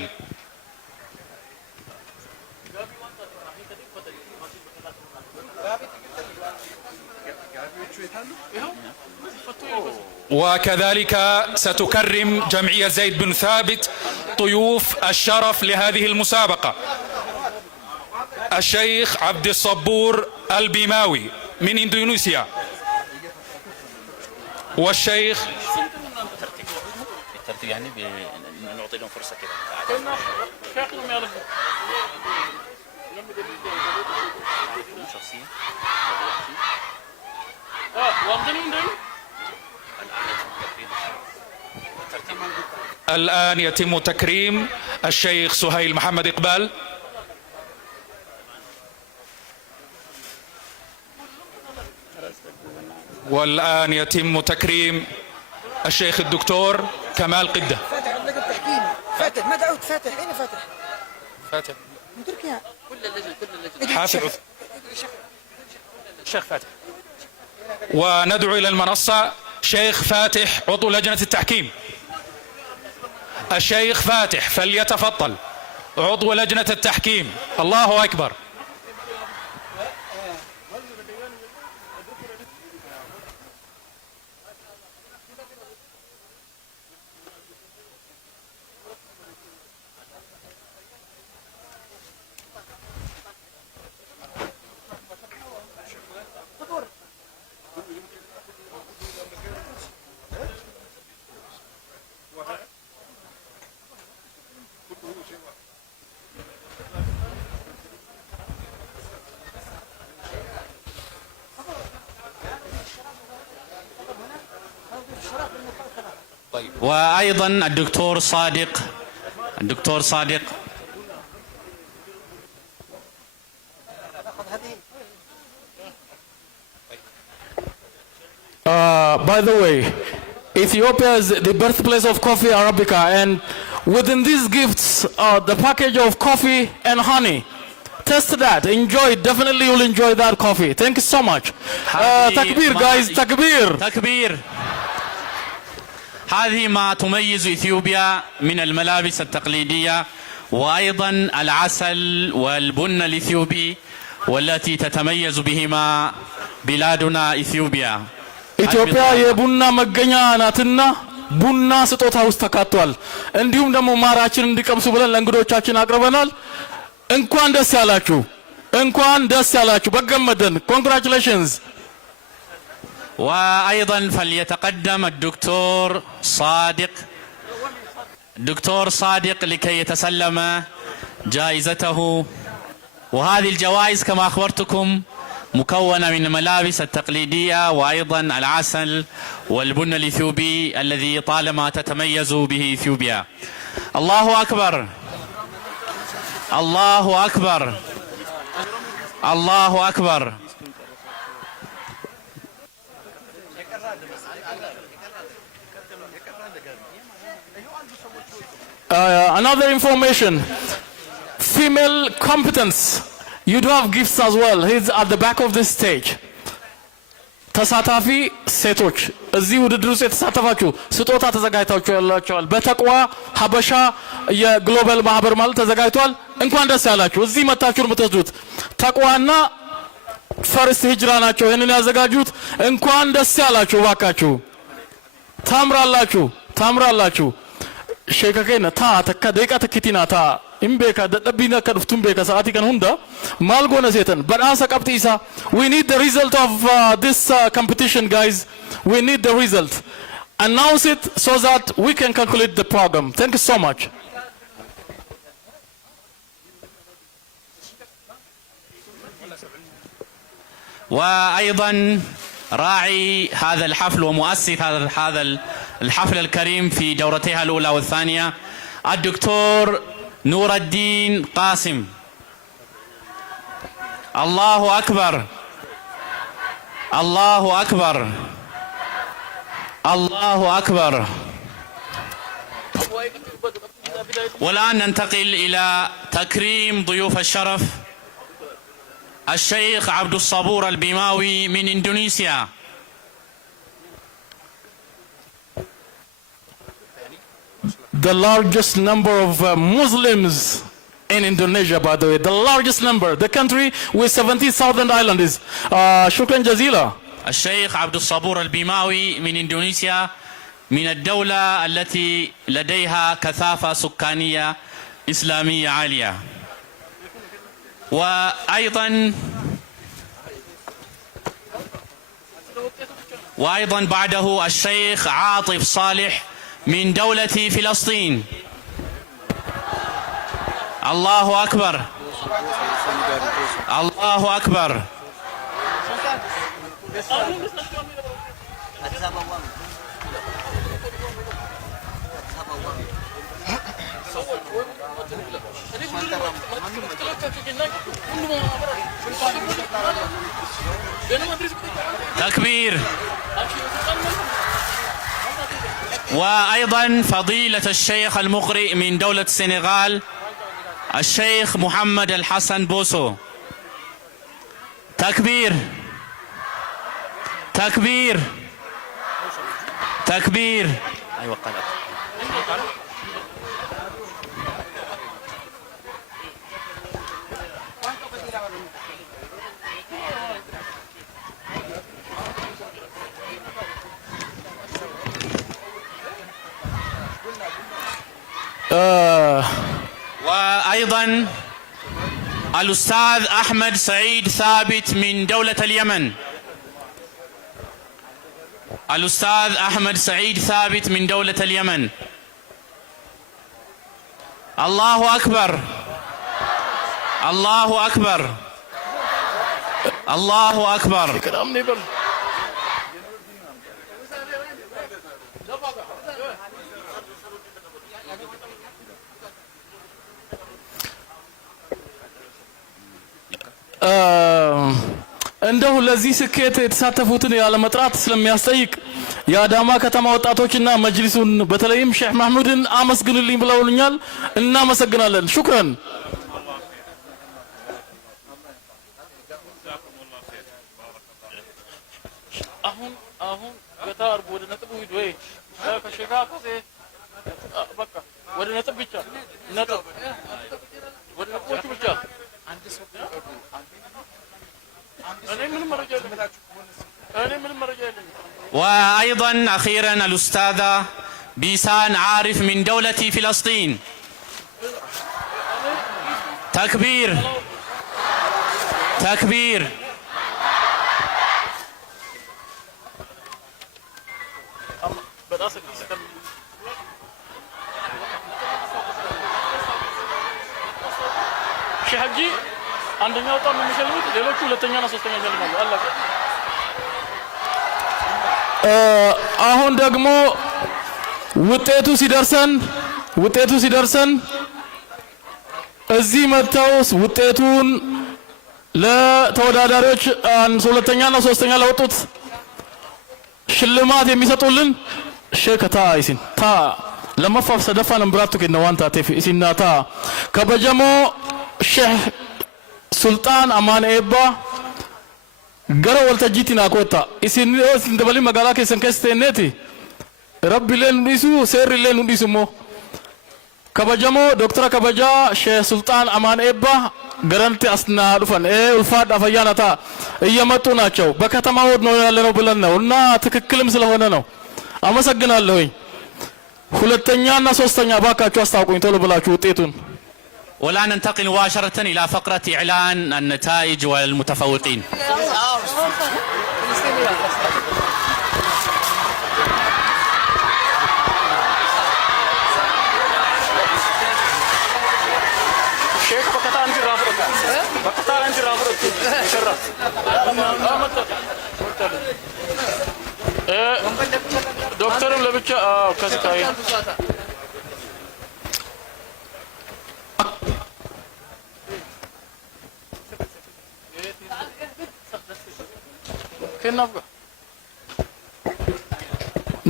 وكذلك ستكرم جمعية زيد بن ثابت ضيوف الشرف لهذه المسابقة الشيخ عبد الصبور البيماوي من إندونيسيا. والشيخ يعني نعطي لهم فرصة كده. الآن يتم تكريم الشيخ سهيل محمد إقبال. والآن يتم تكريم الشيخ الدكتور كمال قدة. فاتح مدعوت فاتح. أين فاتح؟ فاتح من تركيا. كل اللجنة حافظ الشيخ فاتح. وندعو إلى المنصة شيخ فاتح عضو لجنة التحكيم. الشيخ فاتح فليتفضل عضو لجنة التحكيم. الله أكبر. وأيضا الدكتور صادق By the way, Ethiopia is the birthplace of coffee Arabica, and within these gifts are the package of coffee and honey. Test that, enjoy it. Definitely you'll enjoy that coffee. Thank you so much. Takbir guys, takbir. تكبير. هذه ما تميز إثيوبيا من الملابس التقليدية وأيضا العسل والبن الإثيوبي والتي تتميز بهما بلادنا إثيوبيا. ኢትዮጵያ የቡና መገኛ ናትና ቡና ስጦታ ውስጥ ተካቷል። እንዲሁም ደግሞ ማራችን እንዲቀምሱ ብለን ለእንግዶቻችን አቅርበናል። እንኳን ደስ ያላችሁ፣ እንኳን ደስ ያላችሁ። በገመደን ኮንግራቹሌሽንስ። وأيضا فليتقدم الدكتور صادق لكي يتسلم جائزته. وهذه الجوائز كما أخبرتكم مكونة من الملابس التقليدية وأيضا العسل والبن الإثيوبي الذي طالما تتميز به إثيوبيا. الله أكبر، الله أكبر، الله أكبر. Another information, female competence. You do have gifts as well. He's at the back of this stage. ተሳታፊ ሴቶች እዚህ ውድድር ውስጥ የተሳተፋችሁ ስጦታ ተዘጋጅታችኋል። በተቅዋ ሀበሻ የግሎባል ማህበር ማለት ተዘጋጅቷል። እንኳን ደስ ያላችሁ። እዚህ መታችሁ የምትወስዱት ተቅዋና ፈርስት ሂጅራ ናቸው ይሄንን ያዘጋጁት። እንኳን ደስ ያላችሁ ባካችሁ። ታምራላችሁ፣ ታምራላችሁ። ሼከከና ታ ተካ ደቂቃ ተኪቲና ታ imbeka dadabina kaduftum beka saati kan hunda mal gona setan badasa qabtisa. We need the result of this competition guys. We need the result. Announce it so that we can calculate the program. Thank you so much. وأيضا راعي هذا الحفل ومؤسس هذا الحفل الكريم في دورتها الأولى والثانية الدكتور نور الدين قاسم. الله أكبر، الله أكبر، الله أكبر. والآن ننتقل إلى تكريم ضيوف الشرف الشيخ عبد الصبور البيماوي من إندونيسيا. The largest number of Muslims in Indonesia, by the way, the largest number, the country with 70,000 islands. شكرا جزيلا. الشيخ عبد الصبور البيماوي من إندونيسيا من الدولة التي لديها كثافة سكانية إسلامية عالية. وأيضا بعده الشيخ عاطف صالح من دولة فلسطين. الله أكبر، الله أكبر. تكبير. وأيضا فضيلة الشيخ المقرئ من دولة السنغال الشيخ محمد الحسن بوسو. تكبير، تكبير، تكبير. أيوة قلت. وأيضا الأستاذ أحمد سعيد ثابت من دولة اليمن. الأستاذ أحمد سعيد ثابت من دولة اليمن. الله أكبر، الله أكبر، الله أكبر. እንደው ለዚህ ስኬት የተሳተፉትን ያለ መጥራት ስለሚያስጠይቅ የአዳማ ከተማ ወጣቶችና መጅሊሱን በተለይም ሼህ መሐሙድን አመስግኑልኝ ብለውልኛል። እናመሰግናለን። ሹክራን። አሁን ገታር ወደ ነጥብ ሂድ ወይ ከሸጋ ከሴ በቃ ወደ ነጥብ ብቻ ነጥብ ወደ ነጥቦቹ ብቻ وأيضا أخيرا الأستاذة بيسان عارف من دولة فلسطين. تكبير تكبير. ሸሃጂ አንደኛው ጣም የሚሸልሙት ሌሎቹ ሁለተኛና ሶስተኛ ይሸልማሉ። አላህ አሁን ደግሞ ውጤቱ ሲደርሰን እዚህ መተው ውጤቱን ለተወዳዳሪዎች ሁለተኛና ሶስተኛ ለወጡት ሽልማት የሚሰጡልን ሼከታ አይሲን ታ ለማፋፍ ሰደፋ ነምብራቱ ከነ ዋንታ ተፊ ሲናታ ከበጀሞ ሼህ ሱልጣን አማን ኤባ ገረ ወልተጂቲና ኮታ ኢሲን እንደበሊ መጋላ ከሰን ከስተኔቲ ረቢ ለን ዲሱ ሰር ለን ዲሱሞ ከበጀሞ ዶክተር ከበጃ ሼህ ሱልጣን አማን ኤባ ገረንቲ አስና ዱፈን ኡልፋድ አፈያናታ እየመጡ ናቸው። በከተማው ነው ያለነው ብለን ነው እና ትክክልም ስለሆነ ነው። አመሰግናለሁኝ። ሁለተኛና ሶስተኛ ባካችሁ አስታውቁኝ ቶሎ ብላችሁ ውጤቱን። والآن ننتقل مباشرة إلى فقرة إعلان النتائج والمتفوقين. شيخ بكتا أنت رافضك بكتا أنت رافضك شرف دكتورم لبتشا كاسكاي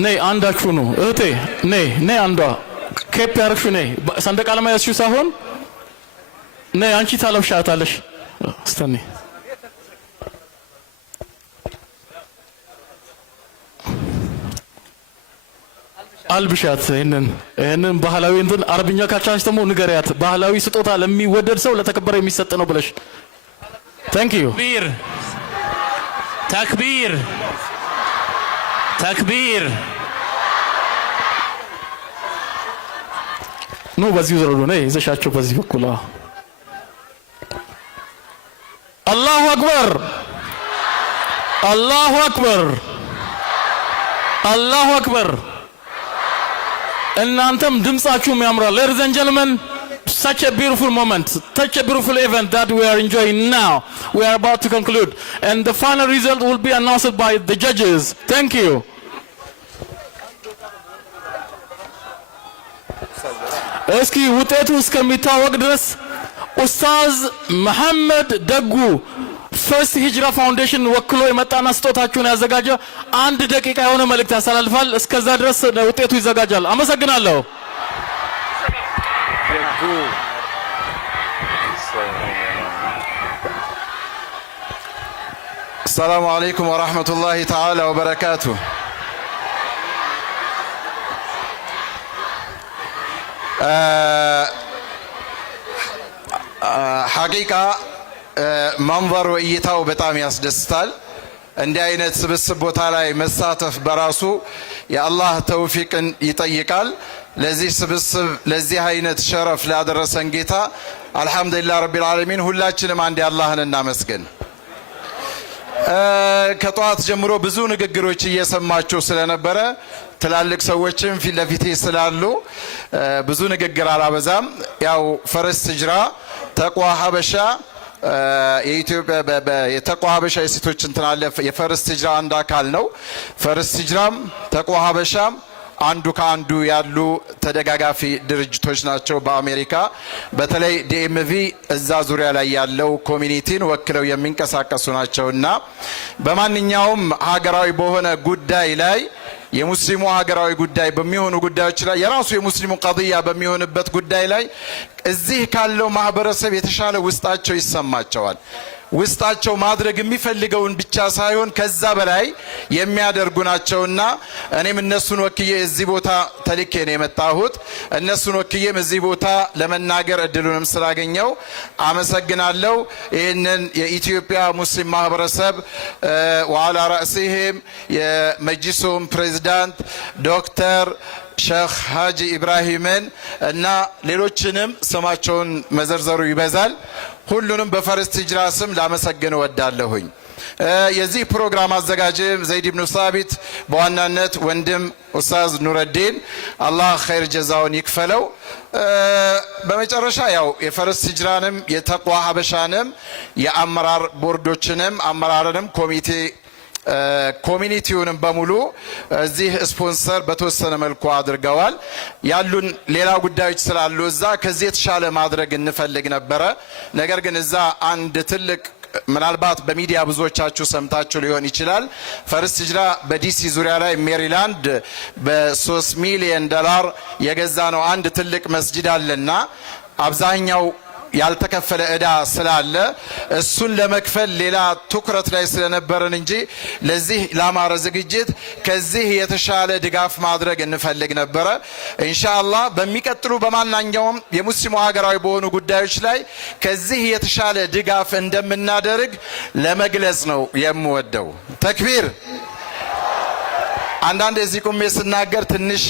ነይ አንዳችሁ ነው እህቴ ነይ አንዷ ኬፕ ያርክሹ ነይ ሰንደቅ ዓላማ ያስሹ ሳይሆን ነይ አንቺ ታለብሻታለሽ استني አልብሻት ይሄንን ባህላዊ እንትን አረብኛ ካልቻለሽ ደግሞ ንገሪያት ባህላዊ ስጦታ ለሚወደድ ሰው ለተከበረ የሚሰጥ ነው ብለሽ thank you تكبير تكبير نو بزيو زرلو ني زشاچو بزي بكلا الله اكبر الله اكبر الله اكبر እናንተም ድምጻችሁም ያምራል ladies and gentlemen such a beautiful moment, such a beautiful event that we are enjoying now. We are about to conclude and the final result will be announced by the judges. Thank you. እስኪ ውጤቱ እስከሚታወቅ ድረስ ኡስታዝ መሐመድ ደጉ ፈርስት ሂጅራ ፋውንዴሽን ወክሎ የመጣና ስጦታችሁን ያዘጋጀ 1 ደቂቃ የሆነ መልእክት ያስተላልፋል። እስከዛ ድረስ ውጤቱ ይዘጋጃል። አመሰግናለሁ። السلام عليكم ورحمة الله تعالى وبركاته. حقيقة منظر وإيتاو بتام ياسدستال እንዲህ አይነት ስብስብ ቦታ ላይ መሳተፍ በራሱ የአላህ ተውፊቅን ይጠይቃል። ለዚህ ስብስብ ለዚህ አይነት ሸረፍ ላደረሰን ጌታ አልহামዱሊላህ ረቢል ዓለሚን ሁላችንም አንድ አላህን እናመስግን። ከጧት ጀምሮ ብዙ ንግግሮች እየሰማችሁ ስለነበረ ትላልቅ ሰዎችም ፊት ለፊቴ ስላሉ ብዙ ንግግር አላበዛም። ያው ፈርስት ሂጅራ ተቅዋ ሀበሻ የኢትዮጵያ የተቅዋ ሀበሻ የሴቶች እንትን አለ የፈርስት ሂጅራ አንድ አካል ነው። ፈርስት ሂጅራም ተቅዋ ሀበሻም አንዱ ከአንዱ ያሉ ተደጋጋፊ ድርጅቶች ናቸው። በአሜሪካ በተለይ ዲኤምቪ እዛ ዙሪያ ላይ ያለው ኮሚኒቲን ወክለው የሚንቀሳቀሱ ናቸውና በማንኛውም ሀገራዊ በሆነ ጉዳይ ላይ የሙስሊሙ ሀገራዊ ጉዳይ በሚሆኑ ጉዳዮች ላይ የራሱ የሙስሊሙ ቀضያ በሚሆንበት ጉዳይ ላይ እዚህ ካለው ማህበረሰብ የተሻለ ውስጣቸው ይሰማቸዋል። ውስጣቸው ማድረግ የሚፈልገውን ብቻ ሳይሆን ከዛ በላይ የሚያደርጉ ናቸውና እኔም እነሱን ወክዬ እዚህ ቦታ ተልኬ ነው የመጣሁት። እነሱን ወክዬም እዚህ ቦታ ለመናገር እድሉንም ስላገኘው አመሰግናለሁ። ይህንን የኢትዮጵያ ሙስሊም ማህበረሰብ ወዓላ ረእሲህም የመጅሊሱም ፕሬዝዳንት ዶክተር ሼክ ሀጂ ኢብራሂምን እና ሌሎችንም ስማቸውን መዘርዘሩ ይበዛል። ሁሉንም በፈርስት ሂጅራ ስም ላመሰግን ወዳለሁኝ። የዚህ ፕሮግራም አዘጋጅም ዘይድ ኢብኑ ሳቢት፣ በዋናነት ወንድም ኡስታዝ ኑረዲን አላህ ኸይር ጀዛውን ይክፈለው። በመጨረሻ ያው የፈርስት ሂጅራንም የተቋ ሀበሻንም የአመራር ቦርዶችንም አመራርንም ኮሚኒቲውንም በሙሉ እዚህ ስፖንሰር በተወሰነ መልኩ አድርገዋል። ያሉን ሌላ ጉዳዮች ስላሉ እዛ ከዚህ የተሻለ ማድረግ እንፈልግ ነበረ። ነገር ግን እዛ አንድ ትልቅ ምናልባት በሚዲያ ብዙዎቻችሁ ሰምታችሁ ሊሆን ይችላል። ፈርስት ሂጅራ በዲሲ ዙሪያ ላይ ሜሪላንድ በ3 ሚሊዮን ዶላር የገዛ ነው አንድ ትልቅ መስጂድ አለና አብዛኛው ያልተከፈለ ዕዳ ስላለ እሱን ለመክፈል ሌላ ትኩረት ላይ ስለነበረን እንጂ ለዚህ ላማረ ዝግጅት ከዚህ የተሻለ ድጋፍ ማድረግ እንፈልግ ነበረ። ኢንሻአላህ በሚቀጥሉ በማናኛውም የሙስሊሙ ሀገራዊ በሆኑ ጉዳዮች ላይ ከዚህ የተሻለ ድጋፍ እንደምናደርግ ለመግለጽ ነው የምወደው። ተክቢር። አንዳንድ እዚህ ቁሜ ስናገር ትንሽ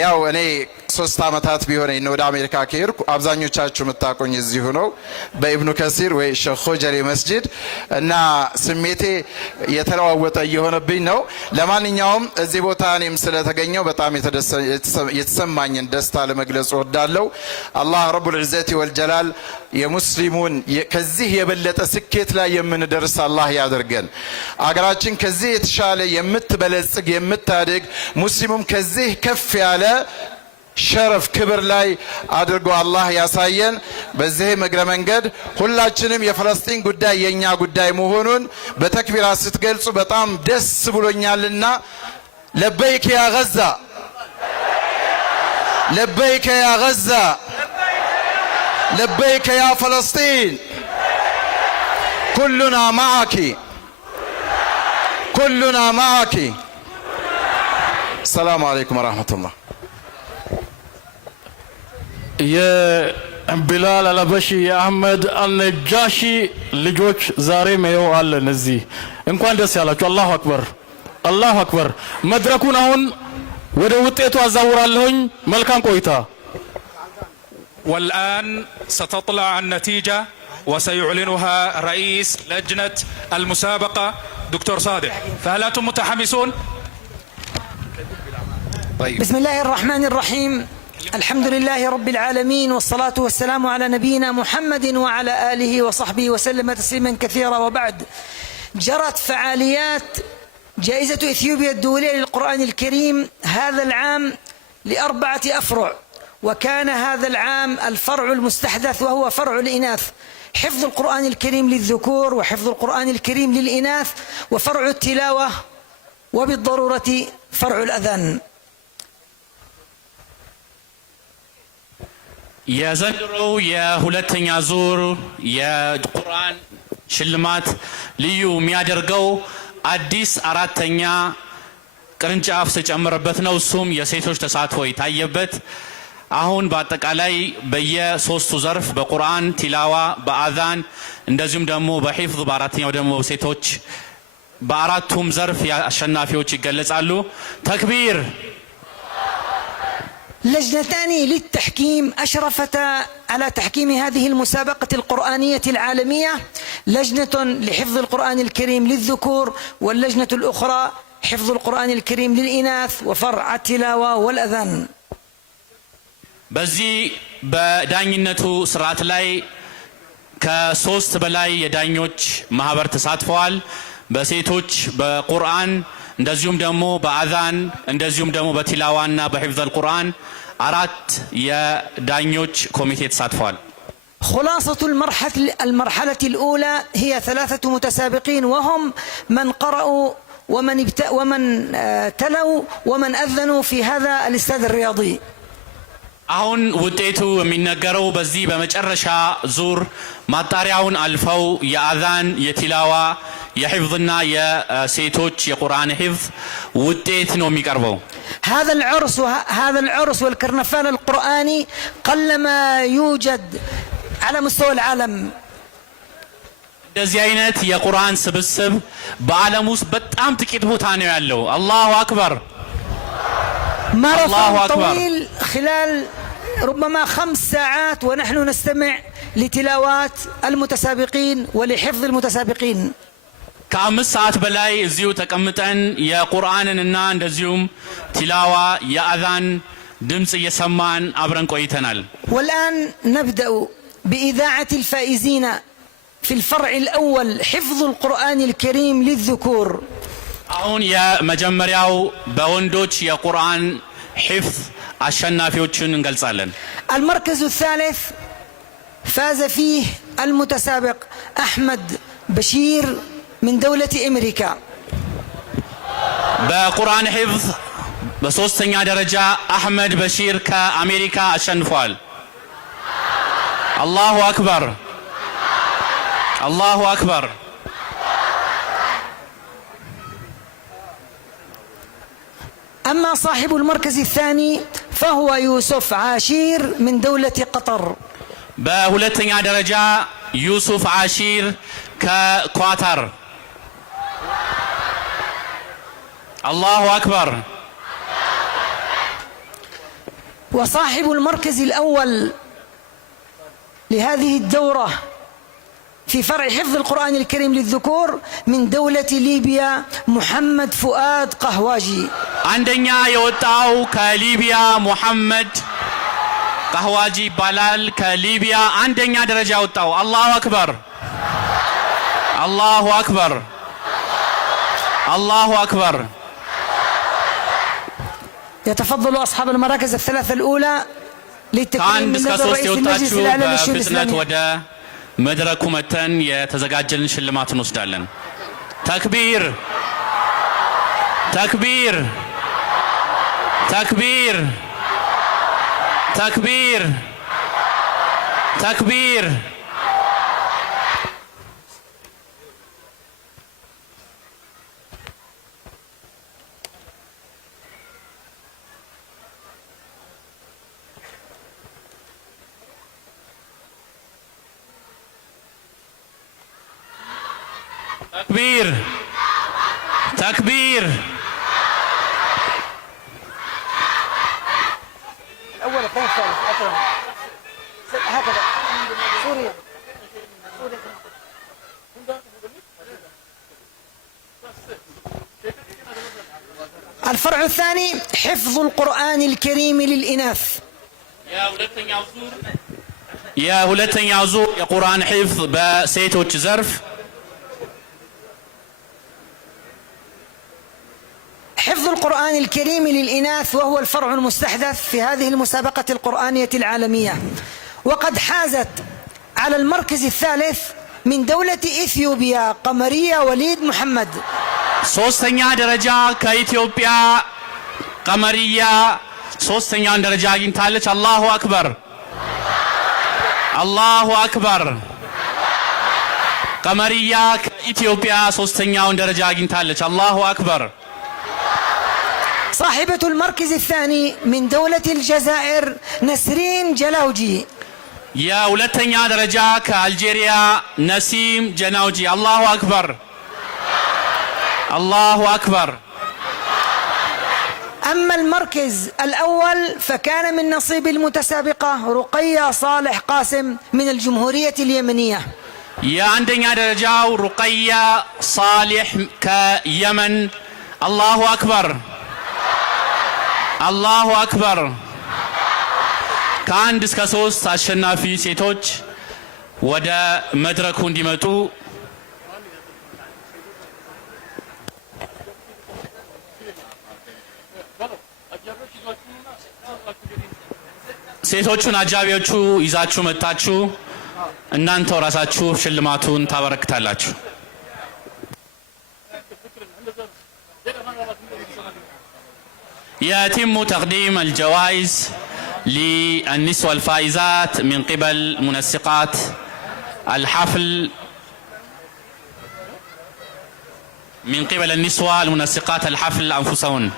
ያው እኔ 3 ዓመታት ቢሆነኝ ነው ወደ አሜሪካ ከሄድኩ። አብዛኞቻችሁ የምታውቁኝ እዚሁ ነው በኢብኑ ከሲር ወይ ሼክ ሆጀሪ መስጂድ እና ስሜቴ የተለዋወጠ እየሆነብኝ ነው። ለማንኛውም እዚህ ቦታ እኔም ስለተገኘው በጣም የተሰማኝን ደስታ ለመግለጽ እወዳለሁ። አላህ ረቡል ዒዘቲ ወልጀላል የሙስሊሙን ከዚህ የበለጠ ስኬት ላይ የምንደርስ አላህ ያድርገን። አገራችን ከዚህ የተሻለ የምትበለጽግ የምታድግ ሙስሊሙም ከዚህ ከፍ ያለ ሸረፍ ክብር ላይ አድርጎ አላህ ያሳየን። በዚህም እግረ መንገድ ሁላችንም የፍልስጤም ጉዳይ የኛ ጉዳይ መሆኑን በተክቢራ ስትገልጹ በጣም ደስ ብሎኛልና ለበይክ ያ ገዛ፣ ለበይክ ያ ገዛ፣ ለበይክ ያ ፍልስጤም፣ ኩሉና ማዓኪ፣ ኩሉና ማዓኪ። ሰላም አለይኩም ወራህመቱላህ። የቢላል አልሀበሺ የአህመድ አልነጃሺ ልጆች ዛሬም ይኸው አለን እዚህ። እንኳን ደስ ያላችሁ። አላሁ አክበር፣ አላሁ አክበር። መድረኩን አሁን ወደ ውጤቱ አዛውራለሁኝ። መልካም ቆይታ። والآن ستطلع النتيجة وسيعلنها رئيس لجنة المسابقة دكتور صادق، فهل أنتم متحمسون؟ طيب. بسم الله الرحمن الرحيم، الحمد لله رب العالمين، والصلاة والسلام على نبينا محمد وعلى آله وصحبه وسلم تسليما كثيرا. وبعد، جرت فعاليات جائزة إثيوبيا الدولية للقرآن الكريم هذا العام ل4 أفرع، وكان هذا العام الفرع المستحدث وهو فرع الإناث، حفظ القرآن الكريم للذكور وحفظ القرآن الكريم للإناث، وفرع التلاوة، وبالضرورة فرع الأذان. የዘንድሮው የሁለተኛ ዙር የቁርአን ሽልማት ልዩ የሚያደርገው አዲስ 4ኛ ቅርንጫፍ ተጨመረበት ነው። እሱም የሴቶች ተሳትፎ የታየበት። አሁን በአጠቃላይ በየ3ቱ ዘርፍ በቁርአን ቲላዋ፣ በአዛን እንደዚሁም ደግሞ በሂፍዝ በአራተኛው ደግሞ ሴቶች በአራቱም ዘርፍ አሸናፊዎች ይገለጻሉ። ተክቢር። لجنتان للتحكيم أشرفتا على تحكيم هذه المسابقة القرآنية العالمية، لجنة لحفظ القرآن الكريم للذكور، واللجنة الأخرى حفظ القرآن الكريم للإناث وفرع التلاوة والأذان. በዚህ በዳኝነቱ ስርዓት ላይ ከ3 በላይ የዳኞች ማህበር ተሳትፈዋል። በሴቶች በቁርአን እንደዚሁም ደግሞ በአዛን እንደዚሁም ደግሞ በቲላዋና በሂፍዝ አልቁርአን 4 የዳኞች ኮሚቴ ተሳትፈዋል። خلاصة المرحلة الأولى هي 3 متسابقين، وهم من قرأوا ومن تلوا ومن أذنوا في هذا الاستاد الرياضي. አሁን ውጤቱ የሚነገረው በዚህ በመጨረሻ ዙር ማጣሪያውን አልፈው የአዛን የቲላዋ የሂፍዝና የሴቶች የቁርአን ሂፍዝ ውጤት ነው የሚቀርበው። هذا العرس والكرنفال القرآني قلما يوجد على مستوى العالم. እንደዚህ አይነት የቁርአን ስብስብ በዓለም ውስጥ በጣም ጥቂት ቦታ ነው ያለው። አላሁ አክበር። ماراثون طويل خلال ربما 5 ساعات ونحن نستمع لتلاوات المتسابقين ولحفظ المتسابقين. ከ5 ሰዓት በላይ እዚሁ ተቀምጠን የቁርአንንና እንደዚሁም ቲላዋ የአዛን ድምጽ እየሰማን አብረን ቆይተናል። والآن نبدأ بإذاعة الفائزين في الفرع الأول حفظ القرآن الكريم للذكور. አሁን የመጀመሪያው በወንዶች የቁርአን ሂፍዝ አሸናፊዎችን እንገልጻለን። المركز الثالث فاز فيه المتسابق أحمد بشير من دولة أمريكا. በቁርአን ሂፍዝ በሶስተኛ ደረጃ አህመድ በሺር ከአሜሪካ አሸንፏል። አላሁ አክበር አላሁ አክበር። أما صاحب المركز الثاني فهو يوسف عاشير من دولة قطر. በሁለተኛ ደረጃ ዩሱፍ ዓሺር ከኳታር። አላሁ አክበር። وصاحب المركز الأول لهذه الدورة في فرع حفظ القرآن الكريم للذكور من دولة ليبيا محمد فؤاد قهواجي. አንደኛ የወጣው ከሊቢያ ሙሐመድ ቀህዋጂ ይባላል። ከሊቢያ አንደኛ ደረጃ ወጣው። አላሁ አክበር አላሁ አክበር አላሁ አክበር። يتفضل أصحاب المراكز الثلاثة الأولى للتكريم من نظر رئيس المجلس الأعلى للشؤون الإسلامية. ወደ መድረኩ መተን የተዘጋጀልን ሽልማት እንወስዳለን። ተክቢር ተክቢር ተክቢር ተክቢር ተክቢር። تكبير تكبير. الأول الثاني الثالث أكرم هكذا سوريا الفرع الثاني حفظ القرآن الكريم للإناث. يا ሁለተኛው ዙር የቁርአን ሂፍዝ በሴቶች ዘርፍ حفظ القرآن الكريم للإناث وهو الفرع المستحدث في هذه المسابقة القرآنية العالمية، وقد حازت على المركز الثالث من دولة إثيوبيا قمرية وليد محمد. ሶስተኛ ደረጃ ከኢትዮጵያ ቀመሪያ ሶስተኛውን ደረጃ አግኝታለች። አላሁ አክበር አላሁ አክበር። ቀመሪያ ከኢትዮጵያ ሶስተኛውን ደረጃ አግኝታለች። አላሁ አክበር። صاحبة المركز الثاني من دولة الجزائر نسرين جلاوجي. يا ولتنيا درجة كالجيريا نسيم جناوجي. الله أكبر الله أكبر. أما المركز الأول فكان من نصيب المتسابقة رقية صالح قاسم من الجمهورية اليمنية. يا عندنا درجة رقية صالح كيمن. الله أكبر አላሁ አክበር። ከአንድ እስከ 3 አሸናፊ ሴቶች ወደ መድረኩ እንዲመጡ ሴቶቹን አጃቢዎቹ ይዛችሁ መጣችሁ እናንተው ራሳችሁ ሽልማቱን ታበረክታላችሁ። يتم تقديم الجوائز للنسوة الفائزات من قبل منسقات الحفل، من قبل النسوة المنسقات الحفل أنفسهن.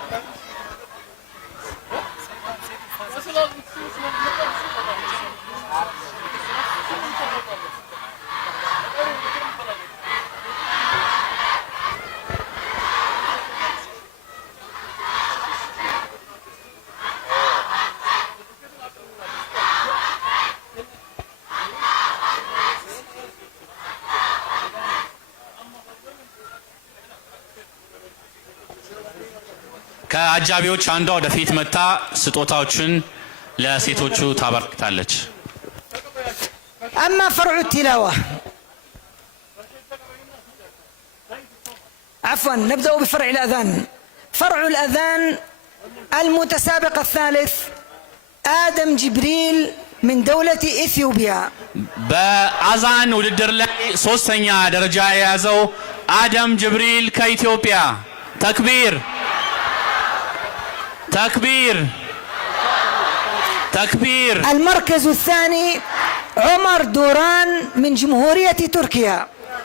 ከአጃቢዎች አንዷ ወደፊት መጣ ስጦታዎችን ለሴቶቹ ታበርክታለች። أما فرع التلاوة، عفوا نبدأ بفرع الأذان. فرع الأذان المتسابق الثالث آدم جبريل من دولة إثيوبيا. በአዛን ውድድር ላይ ሶስተኛ ደረጃ የያዘው አደም ጅብሪል ከኢትዮጵያ። ተክቢር تكبير تكبير. المركز الثاني عمر دوران من جمهورية تركيا.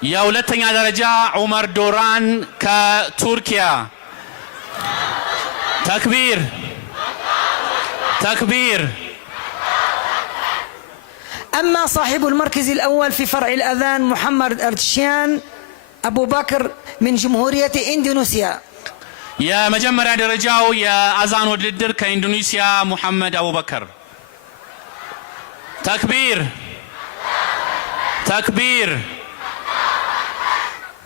يا ولتنيا درجة عمر دوران كتركيا. تكبير تكبير. أما صاحب المركز الأول في فرع الأذان محمد أردشيان أبو بكر من جمهورية إندونيسيا. يا مجمرة درجاو يا أذان ودلدر كإندونيسيا محمد أبو بكر. تكبير تكبير.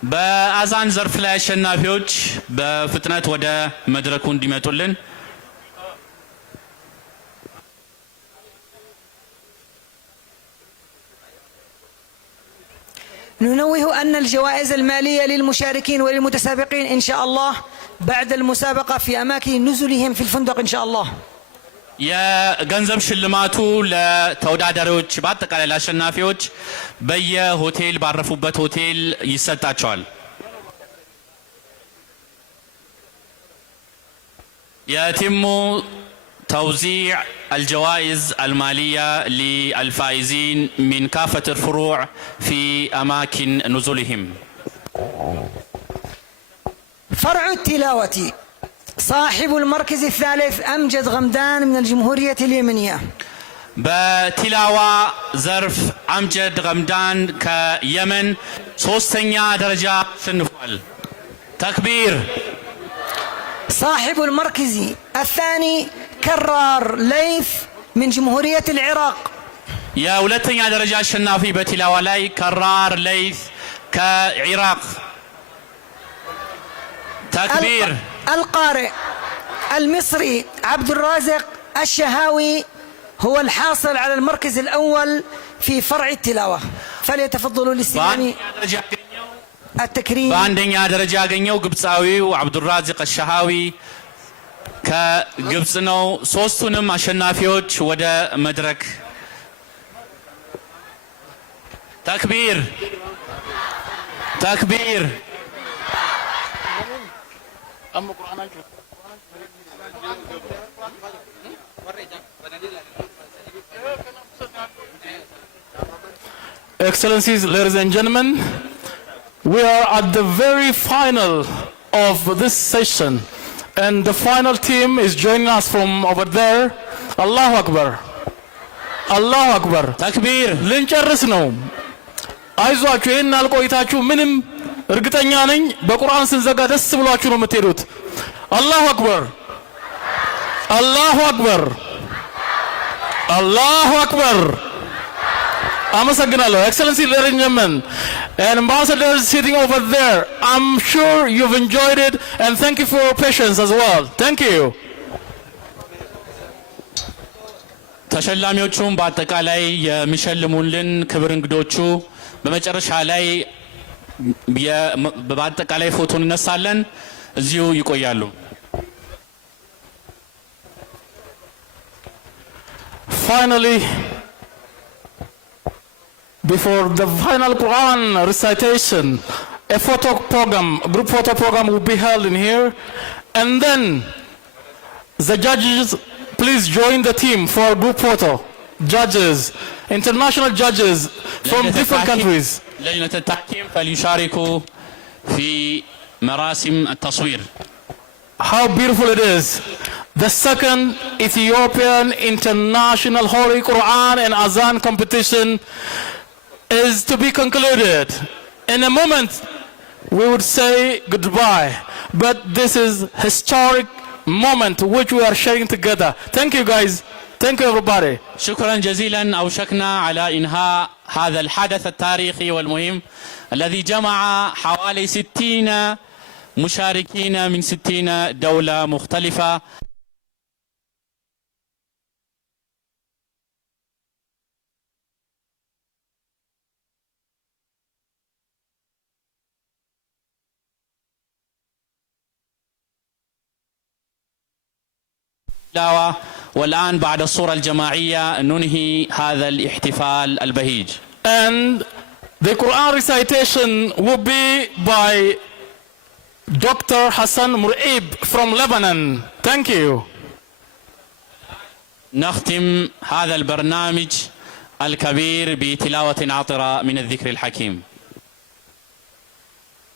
بأذان زرف لا شنافيوج بفتنة ودا مدركون ديماتولن. ننوه أن الجوائز المالية للمشاركين وللمتسابقين إن شاء الله بعد المسابقة في أماكن نزلهم في الفندق إن شاء الله. يا ገንዘብ ሽልማቱ ለተወዳዳሪዎች በአጠቃላይ ለአሸናፊዎች በየሆቴል ባረፉበት ሆቴል ይሰጣቸዋል። يتم توزيع الجوائز المالية للفائزين من كافة الفروع في أماكن نزولهم. فرع التلاوة صاحب المركز الثالث أمجد غمدان من الجمهورية اليمنية. بتلاوة زرف أمجد غمدان كيمن ሶስተኛ ደረጃ አሸንፏል። تكبير. صاحب المركز الثاني كرار ليث من جمهورية العراق. يا ولتنيا درجة الشنافي بتلاوة لاي كرار ليث كعراق. تكبير. القارئ المصري عبد الرازق الشهاوي هو الحاصل على المركز الأول في فرع التلاوة، فليتفضلوا الاستلام التكريم. በአንደኛ ደረጃ ያገኘው ግብፃዊው አብዱራዚቅ አልሸሃዊ ከግብፅ ነው። ሶስቱንም አሸናፊዎች ወደ መድረክ። ተክቢር ተክቢር። Excellencies, ladies and gentlemen, we are at the very final of this session, and the final team is joining us from over there. Allahu Akbar. Allahu Akbar. ተክቢር። ልንጨርስ ነው። አይዟችሁ፣ ይሄን አልቆይታችሁ ምንም እርግጠኛ ነኝ በቁርአን ስንዘጋ ደስ ብሏችሁ ነው የምትሄዱት። አላሁ አክበር አላሁ አክበር አላሁ አክበር። አመሰግናለሁ። Excellency, ladies and gentlemen, and ambassadors sitting over there, I'm sure you've enjoyed it, and thank you for your patience as well. Thank you. ተሸላሚዎቹም በአጠቃላይ የሚሸልሙልን ክብር እንግዶቹ በመጨረሻ ላይ በአጠቃላይ ፎቶ እንነሳለን። እዚሁ ይቆያሉ። Finally, before the final Quran recitation, a photo program, a group photo program will be held in here, and then The judges, please join the team for a group photo. Judges, international judges from different countries. لجنة التحكيم فليشاركوا في مراسم التصوير. How beautiful it is. The second Ethiopian International Holy Quran and Azan competition is to be concluded. In a moment, we would say goodbye, but this is historic moment which we are sharing together. Thank you guys. Thank you everybody. شكرا جزيلا. أوشكنا على إنهاء هذا الحدث التاريخي والمهم الذي جمع حوالي 60 مشاركين من 60 دولة مختلفة. والآن بعد الصورة الجماعية ننهي هذا الاحتفال البهيج. And the Quran recitation will be by Dr. Hassan Mur'ib from Lebanon. Thank you. نختم هذا البرنامج الكبير بتلاوة عطرة من الذكر الحكيم.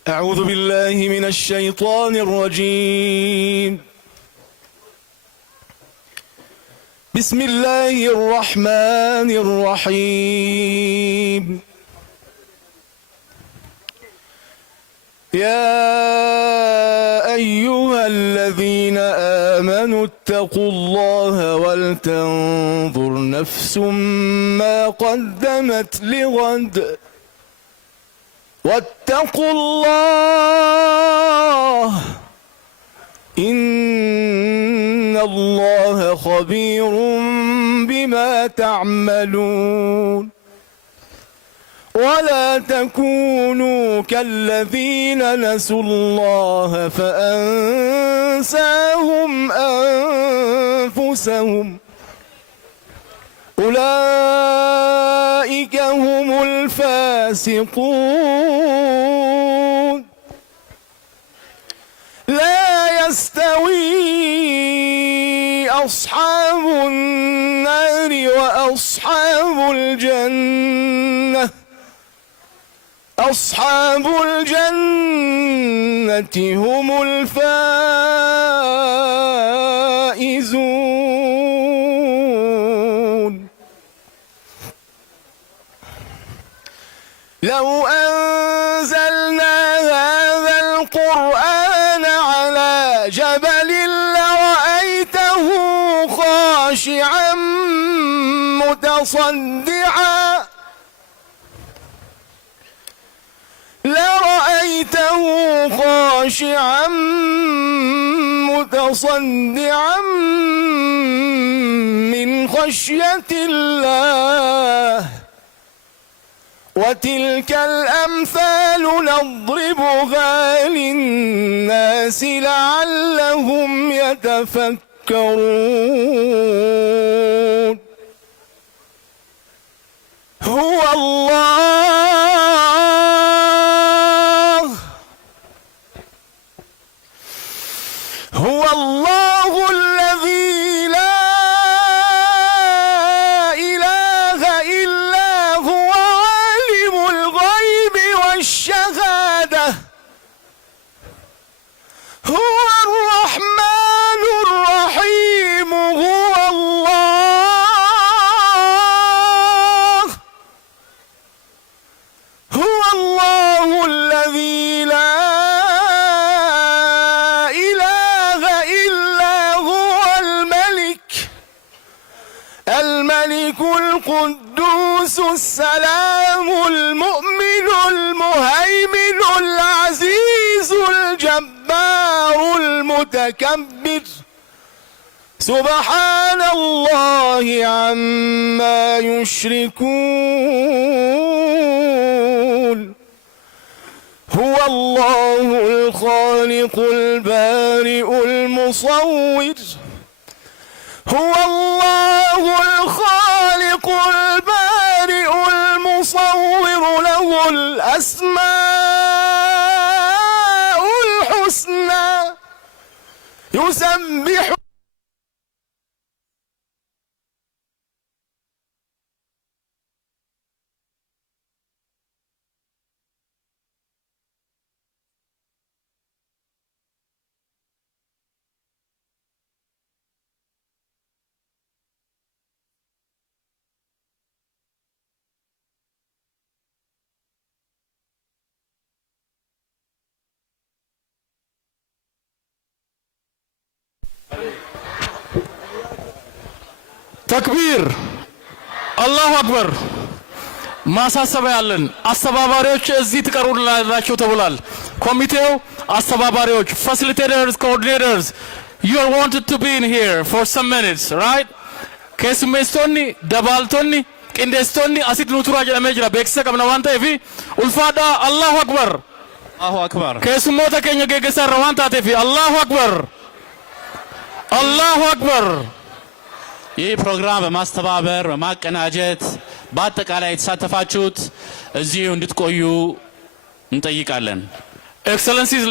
أعوذ بالله من الشيطان الرجيم. بسم الله الرحمن الرحيم. يا أيها الذين آمنوا اتقوا الله ولتنظر نفس ما قدمت لغد واتقوا الله إن الله خبير بما تعملون. ولا تكونوا كالذين نسوا الله فأنساهم أنفسهم أولئك هم الفاسقون. لا يستوي أصحاب النار وأصحاب الجنة. أصحاب الجنة هم الفائزون. لو أنزلنا هذا القرآن على جبل لرأيته خاشعا متصدعا من خشية الله. وتلك الأمثال نضربها للناس لعلهم يتفكرون. هو الله الذي لا إله إلا هو عالم الغيب والشهادة. هو الرحمن الرحيم. هو الله الذي لا الملك القدوس السلام المؤمن المهيمن العزيز الجبار المتكبر. سبحان الله عما يشركون. هو الله الخالق البارئ المصور. هو الله الخالق البارئ المصور له الأسماء الحسنى يسبح ተክቢር አላሁ አክበር ማሳሰቢያ ያለን አስተባባሪዎች እዚህ ትቀሩላችሁ ተብሏል ኮሚቴው አስተባባሪዎች facilitators coordinators you are wanted to be in here for some minutes right keessummeessonni dabaltonni qindeessonni asit nuturaa jedhamee jira beeksisa qabna waan ta'eef ulfaadha Allahu akbar keessummoota keenya geggeessaa irra waan taateef Allahu akbar ይህ ፕሮግራም በማስተባበር በማቀናጀት በአጠቃላይ የተሳተፋችሁት እዚሁ እንድትቆዩ እንጠይቃለን። ኤክሰለንሲስ